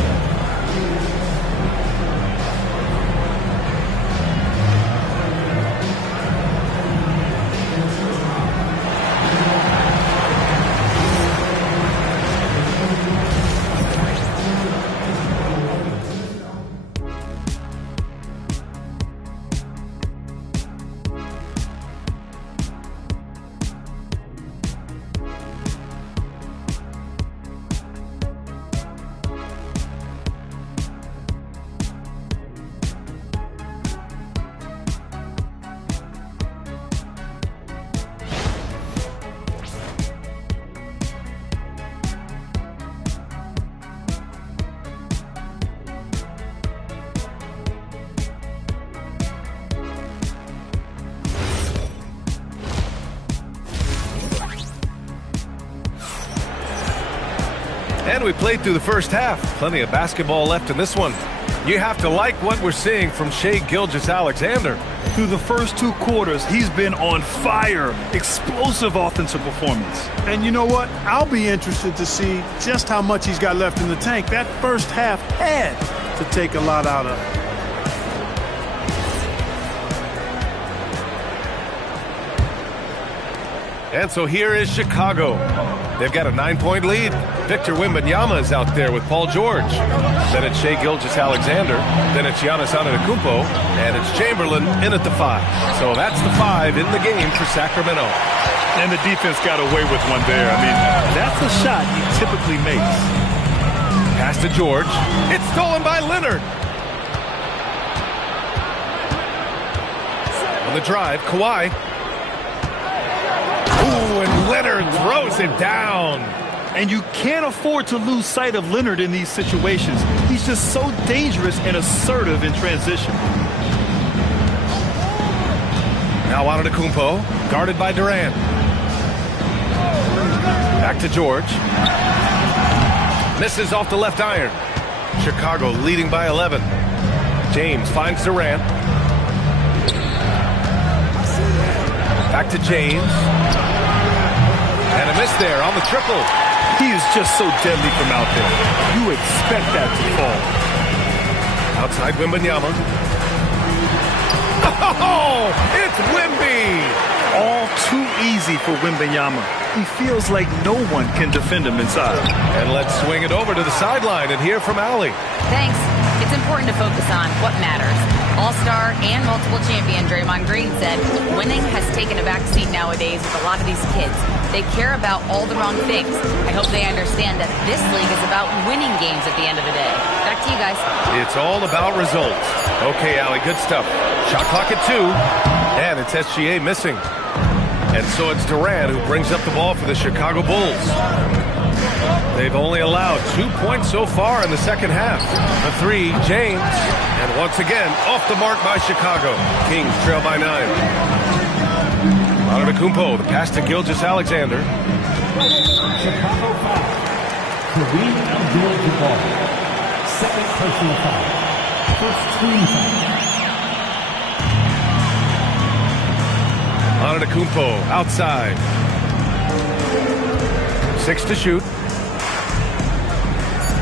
And we played through the first half. Plenty of basketball left in this one. You have to like what we're seeing from Shai Gilgeous-Alexander. Through the first 2 quarters, he's been on fire. Explosive offensive performance. And you know what? I'll be interested to see just how much he's got left in the tank. That first half had to take a lot out of it. And so here is Chicago. They've got a 9-point lead. Victor Wembanyama is out there with Paul George. Then it's Shai Gilgeous-Alexander. Then it's Giannis Antetokounmpo. And it's Chamberlain in at the 5. So that's the 5 in the game for Sacramento. And the defense got away with one there. I mean, that's a shot he typically makes. Pass to George. It's stolen by Leonard. On the drive, Kawhi. Ooh, and Leonard throws it down. And you can't afford to lose sight of Leonard in these situations. He's just so dangerous and assertive in transition. Now Antetokounmpo, guarded by Durant. Back to George. Misses off the left iron. Chicago leading by 11. James finds Durant. Back to James. And a miss there on the triple. He is just so deadly from out there. You expect that to fall. Outside Wembanyama. Oh, it's Wemby! All too easy for Wembanyama. He feels like no one can defend him inside. And let's swing it over to the sideline and hear from Allie. Thanks. It's important to focus on what matters. All-star and multiple champion Draymond Green said winning has taken a backseat nowadays with a lot of these kids. They care about all the wrong things. I hope they understand that this league is about winning games at the end of the day. Back to you guys. It's all about results. Okay, Allie, good stuff. Shot clock at 2. And it's SGA missing. And so it's Durant who brings up the ball for the Chicago Bulls. They've only allowed 2 points so far in the second half. The 3, James. And once again, off the mark by Chicago. Kings trail by 9. Antetokounmpo, the pass to Gilgeous-Alexander. Chicago foul. Kareem Abdul-Jabbar. Second personal foul. First team foul. Antetokounmpo outside. 6 to shoot.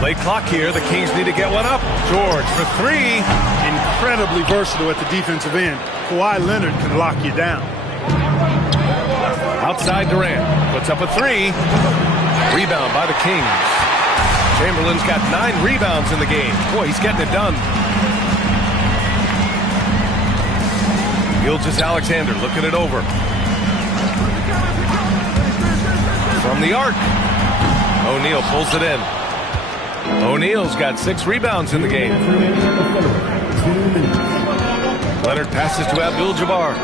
Late clock here. The Kings need to get one up. George for 3. Incredibly versatile at the defensive end. Kawhi Leonard can lock you down. Outside Durant. Puts up a 3. Rebound by the Kings. Chamberlain's got 9 rebounds in the game. Boy, he's getting it done. Gilgeous-Alexander looking it over. From the arc. O'Neal pulls it in. O'Neal's got 6 rebounds in the game. Leonard passes to Abdul-Jabbar.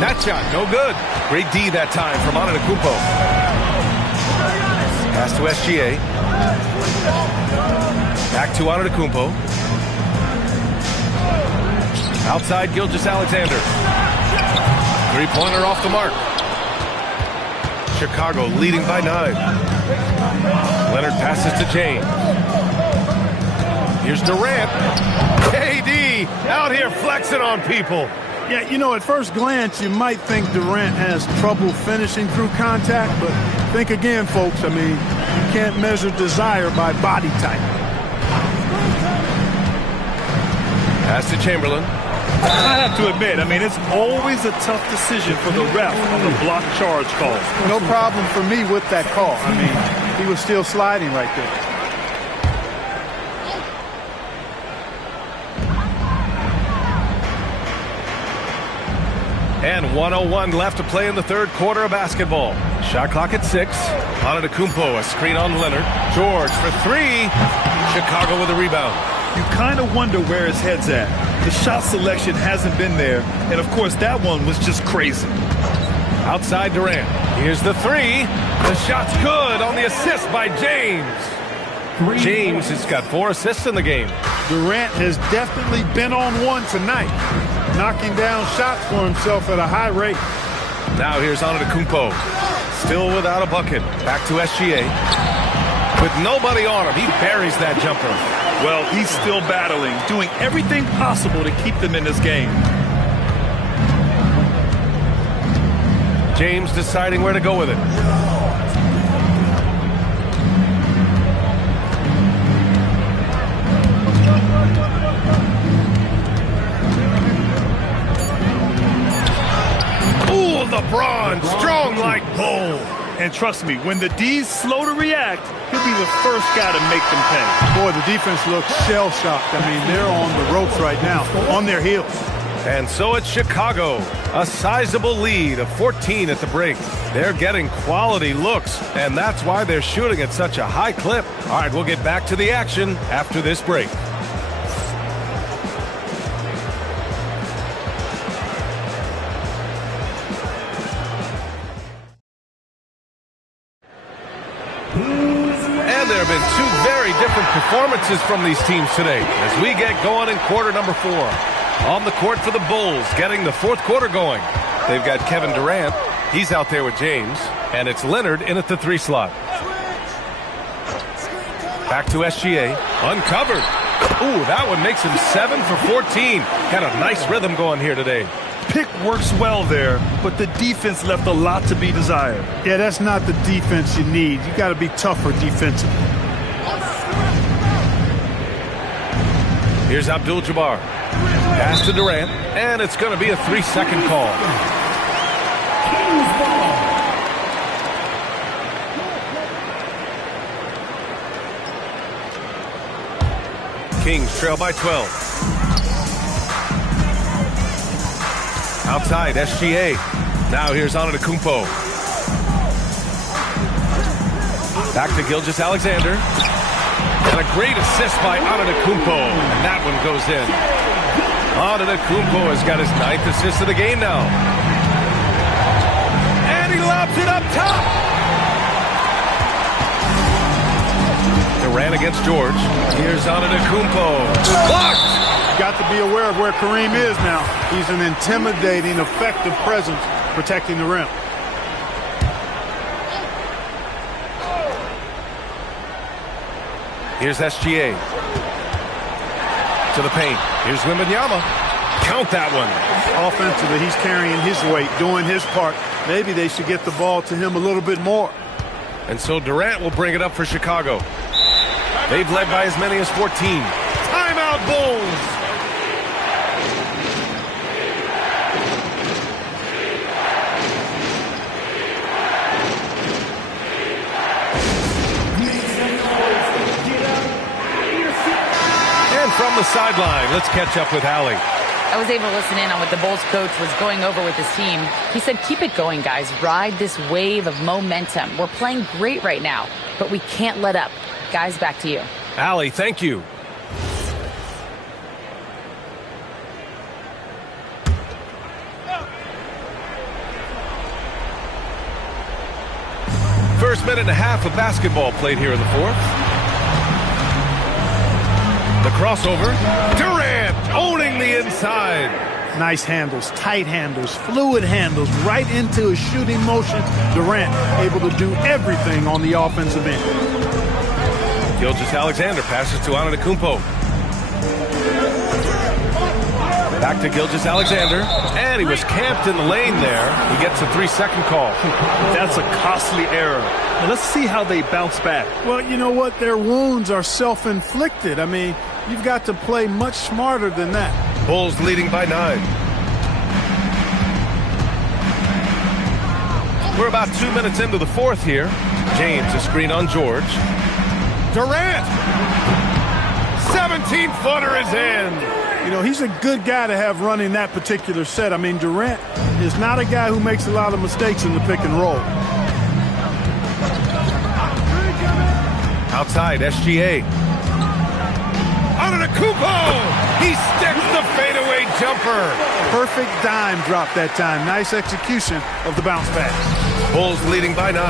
That shot, no good. Great D that time from Antetokounmpo. Pass to SGA. Back to Antetokounmpo. Outside Gilgeous-Alexander. 3-pointer off the mark. Chicago leading by 9. Leonard passes to James. Here's Durant. KD out here flexing on people. Yeah, you know, at first glance, you might think Durant has trouble finishing through contact, but think again, folks. I mean, you can't measure desire by body type. Pass to Chamberlain. I have to admit, I mean, it's always a tough decision for the ref on the block charge call. No problem for me with that call. I mean, he was still sliding right there. And 1:01 left to play in the third quarter of basketball. Shot clock at 6. Antetokounmpo, a screen on Leonard. George for 3. Chicago with a rebound. You kind of wonder where his head's at. The shot selection hasn't been there, and of course that one was just crazy. Outside Durant. Here's the 3. The shot's good on the assist by James. James has got 4 assists in the game. Durant has definitely been on one tonight, knocking down shots for himself at a high rate. Now here's Antetokounmpo. Still without a bucket. Back to SGA. With nobody on him, he buries that jumper. Well, he's still battling, doing everything possible to keep them in this game. James deciding where to go with it. Ooh, LeBron Oh, and trust me, when the D's slow to react, he'll be the first guy to make them pay. Boy, the defense looks shell-shocked. I mean, they're on the ropes right now, on their heels. And so it's Chicago, a sizable lead of 14 at the break. They're getting quality looks, and that's why they're shooting at such a high clip. All right, we'll get back to the action after this break. And there have been two very different performances from these teams today as we get going in quarter number 4. On the court for the Bulls, getting the fourth quarter going. They've got Kevin Durant. He's out there with James. And it's Leonard in at the 3 slot. Back to SGA. Uncovered. Ooh, that one makes him 7 for 14. Got a nice rhythm going here today. Pick works well there, but the defense left a lot to be desired. Yeah, that's not the defense you need. You got to be tougher defensively. Here's Abdul-Jabbar. Pass to Durant, and it's going to be a 3-second call. Kings trail by 12. Outside, SGA. Now here's Antetokounmpo. Back to Gilgeous-Alexander. And a great assist by Antetokounmpo. And that one goes in. Antetokounmpo has got his 9th assist of the game now. And he lobs it up top. Durant against George. Here's Antetokounmpo. Blocked. Got to be aware of where Kareem is now. He's an intimidating, effective presence protecting the rim. Here's SGA. To the paint. Here's Wembanyama. Count that one. Offensively, he's carrying his weight, doing his part. Maybe they should get the ball to him a little bit more. And so Durant will bring it up for Chicago. They've led by as many as 14. Timeout, Bulls. From the sideline, let's catch up with Allie. I was able to listen in on what the Bulls coach was going over with his team. He said, keep it going, guys. Ride this wave of momentum. We're playing great right now, but we can't let up. Guys, back to you. Allie, thank you. First minute and a half of basketball played here in the fourth. The crossover. Durant owning the inside. Nice handles, tight handles, fluid handles, right into his shooting motion. Durant able to do everything on the offensive end. Gilgeous-Alexander passes to Antetokounmpo. Back to Gilgeous-Alexander. And he was camped in the lane there. He gets a 3-second call. That's a costly error. Now let's see how they bounce back. Well, you know what? Their wounds are self-inflicted. I mean, you've got to play much smarter than that. Bulls leading by 9. We're about 2 minutes into the fourth here. James, a screen on George. Durant! 17-footer is in. You know, he's a good guy to have running that particular set. I mean, Durant is not a guy who makes a lot of mistakes in the pick and roll. Outside, SGA. Antetokounmpo! He sticks the fadeaway jumper. Perfect dime drop that time. Nice execution of the bounce pass. Bulls leading by 9.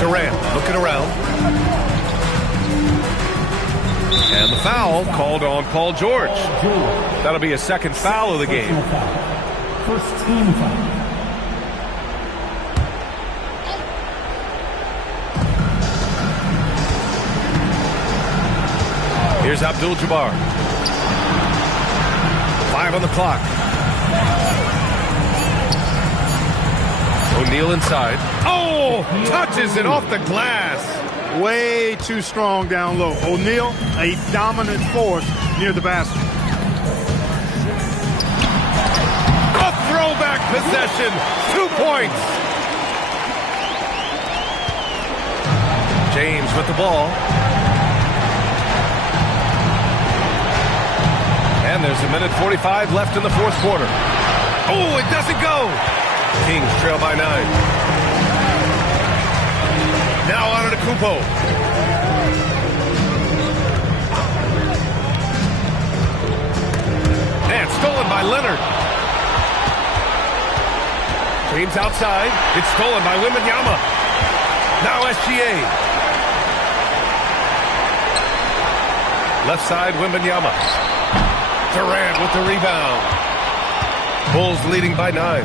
Durant looking around. And the foul called on Paul George. That'll be a second foul of the game. First team foul. Here's Abdul-Jabbar. 5 on the clock. O'Neal inside. Oh, touches it off the glass. Way too strong down low. O'Neal, a dominant force near the basket. A Throwback possession. 2 points. James with the ball. And there's 1:45 left in the fourth quarter. Oh, it doesn't go. Kings trail by 9. Now Antetokounmpo. And stolen by Leonard. James outside. It's stolen by Wembanyama. Now SGA. Left side, Wembanyama. Durant with the rebound. Bulls leading by 9.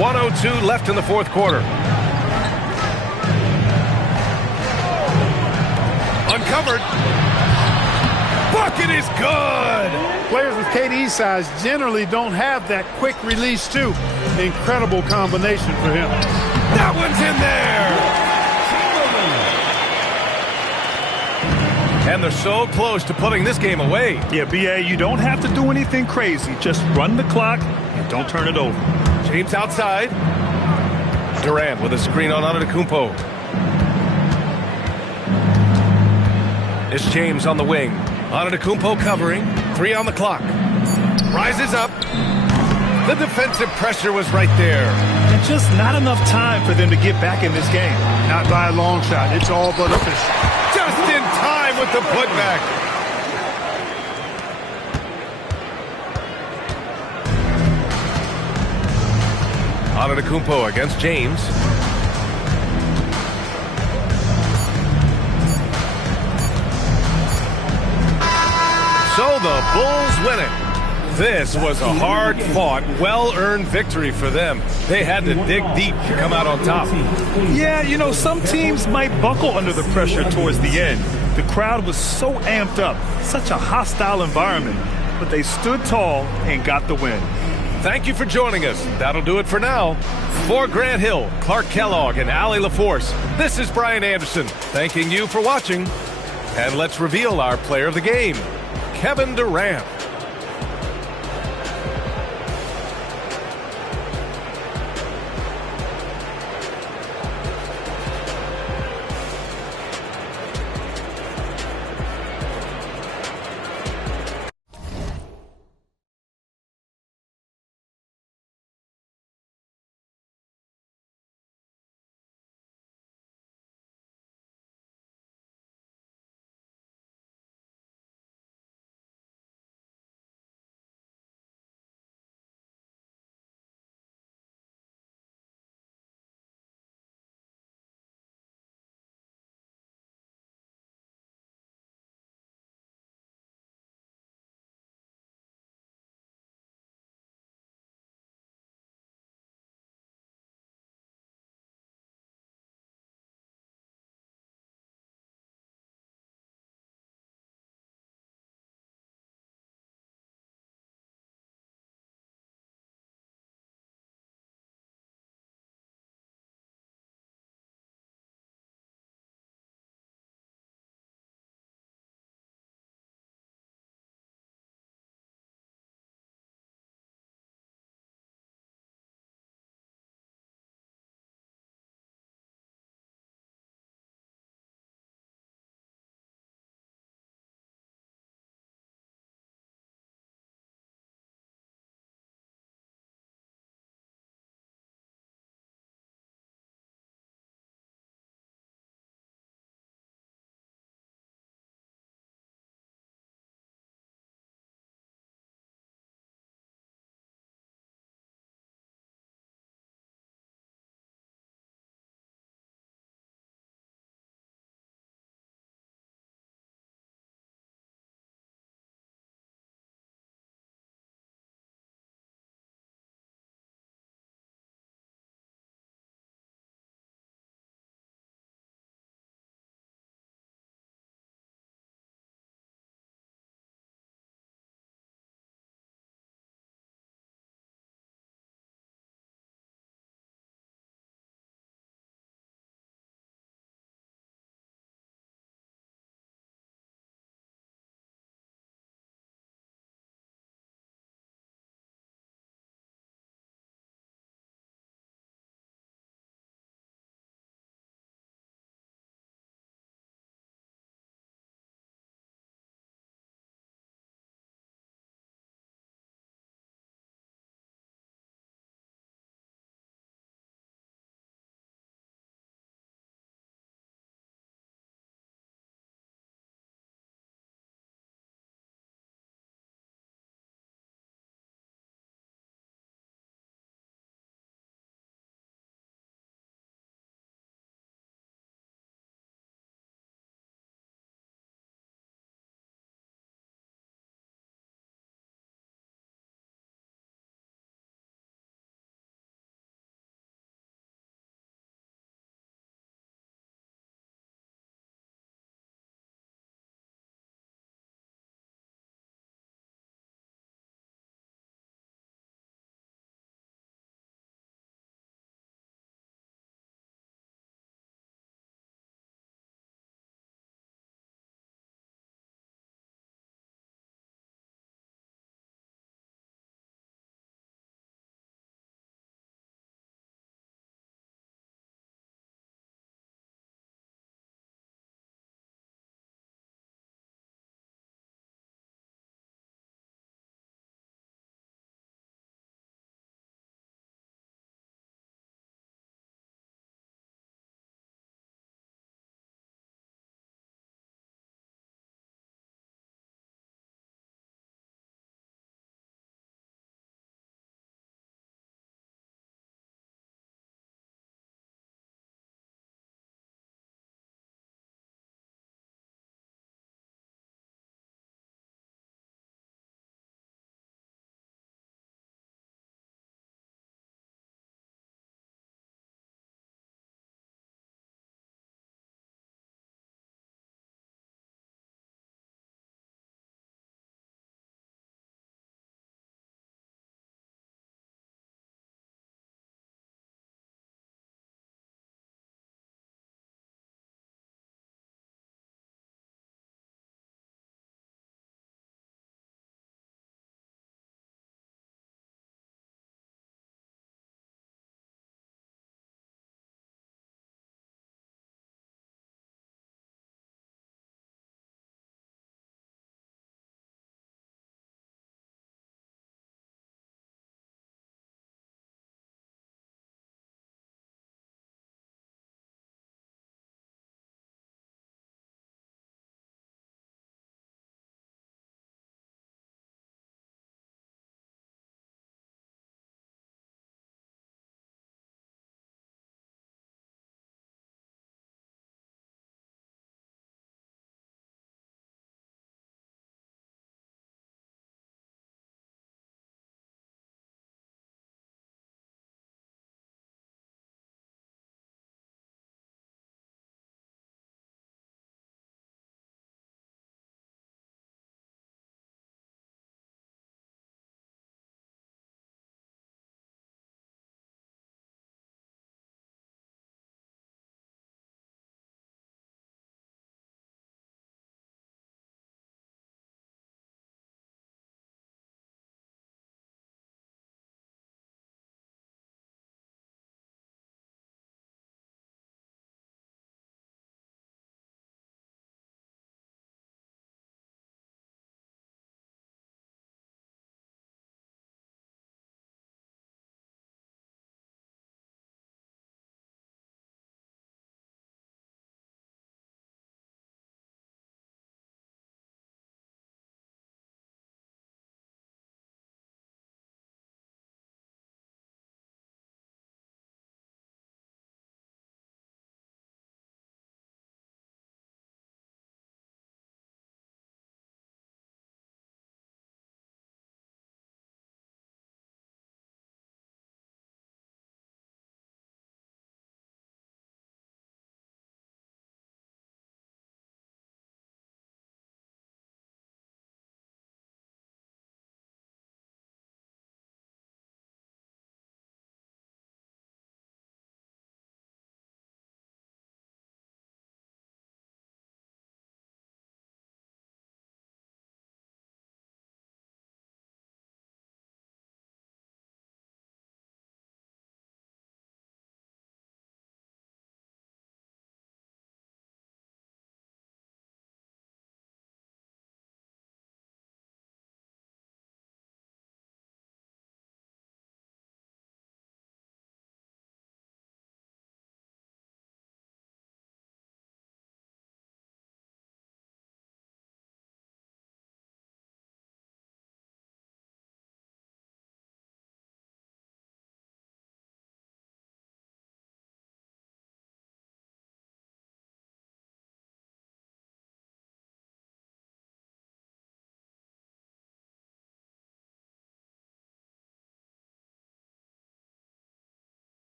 1:02 left in the fourth quarter. Uncovered. Bucket is good. Players with KD's size generally don't have that quick release, too. Incredible combination for him. That one's in there. And they're so close to putting this game away. Yeah, B.A., you don't have to do anything crazy. Just run the clock and don't turn it over. James outside. Durant with a screen on Antetokounmpo. It's James on the wing. Antetokounmpo covering. 3 on the clock. Rises up. The defensive pressure was right there. And just not enough time for them to get back in this game. Not by a long shot. It's all but official. Just in time with the putback. Antetokounmpo against James. So the Bulls win it. This was a hard-fought, well-earned victory for them. They had to dig deep to come out on top. Yeah, you know, some teams might buckle under the pressure towards the end. The crowd was so amped up, such a hostile environment, but they stood tall and got the win. Thank you for joining us. That'll do it for now. For Grant Hill, Clark Kellogg, and Allie LaForce, this is Brian Anderson, thanking you for watching. And let's reveal our player of the game, Kevin Durant.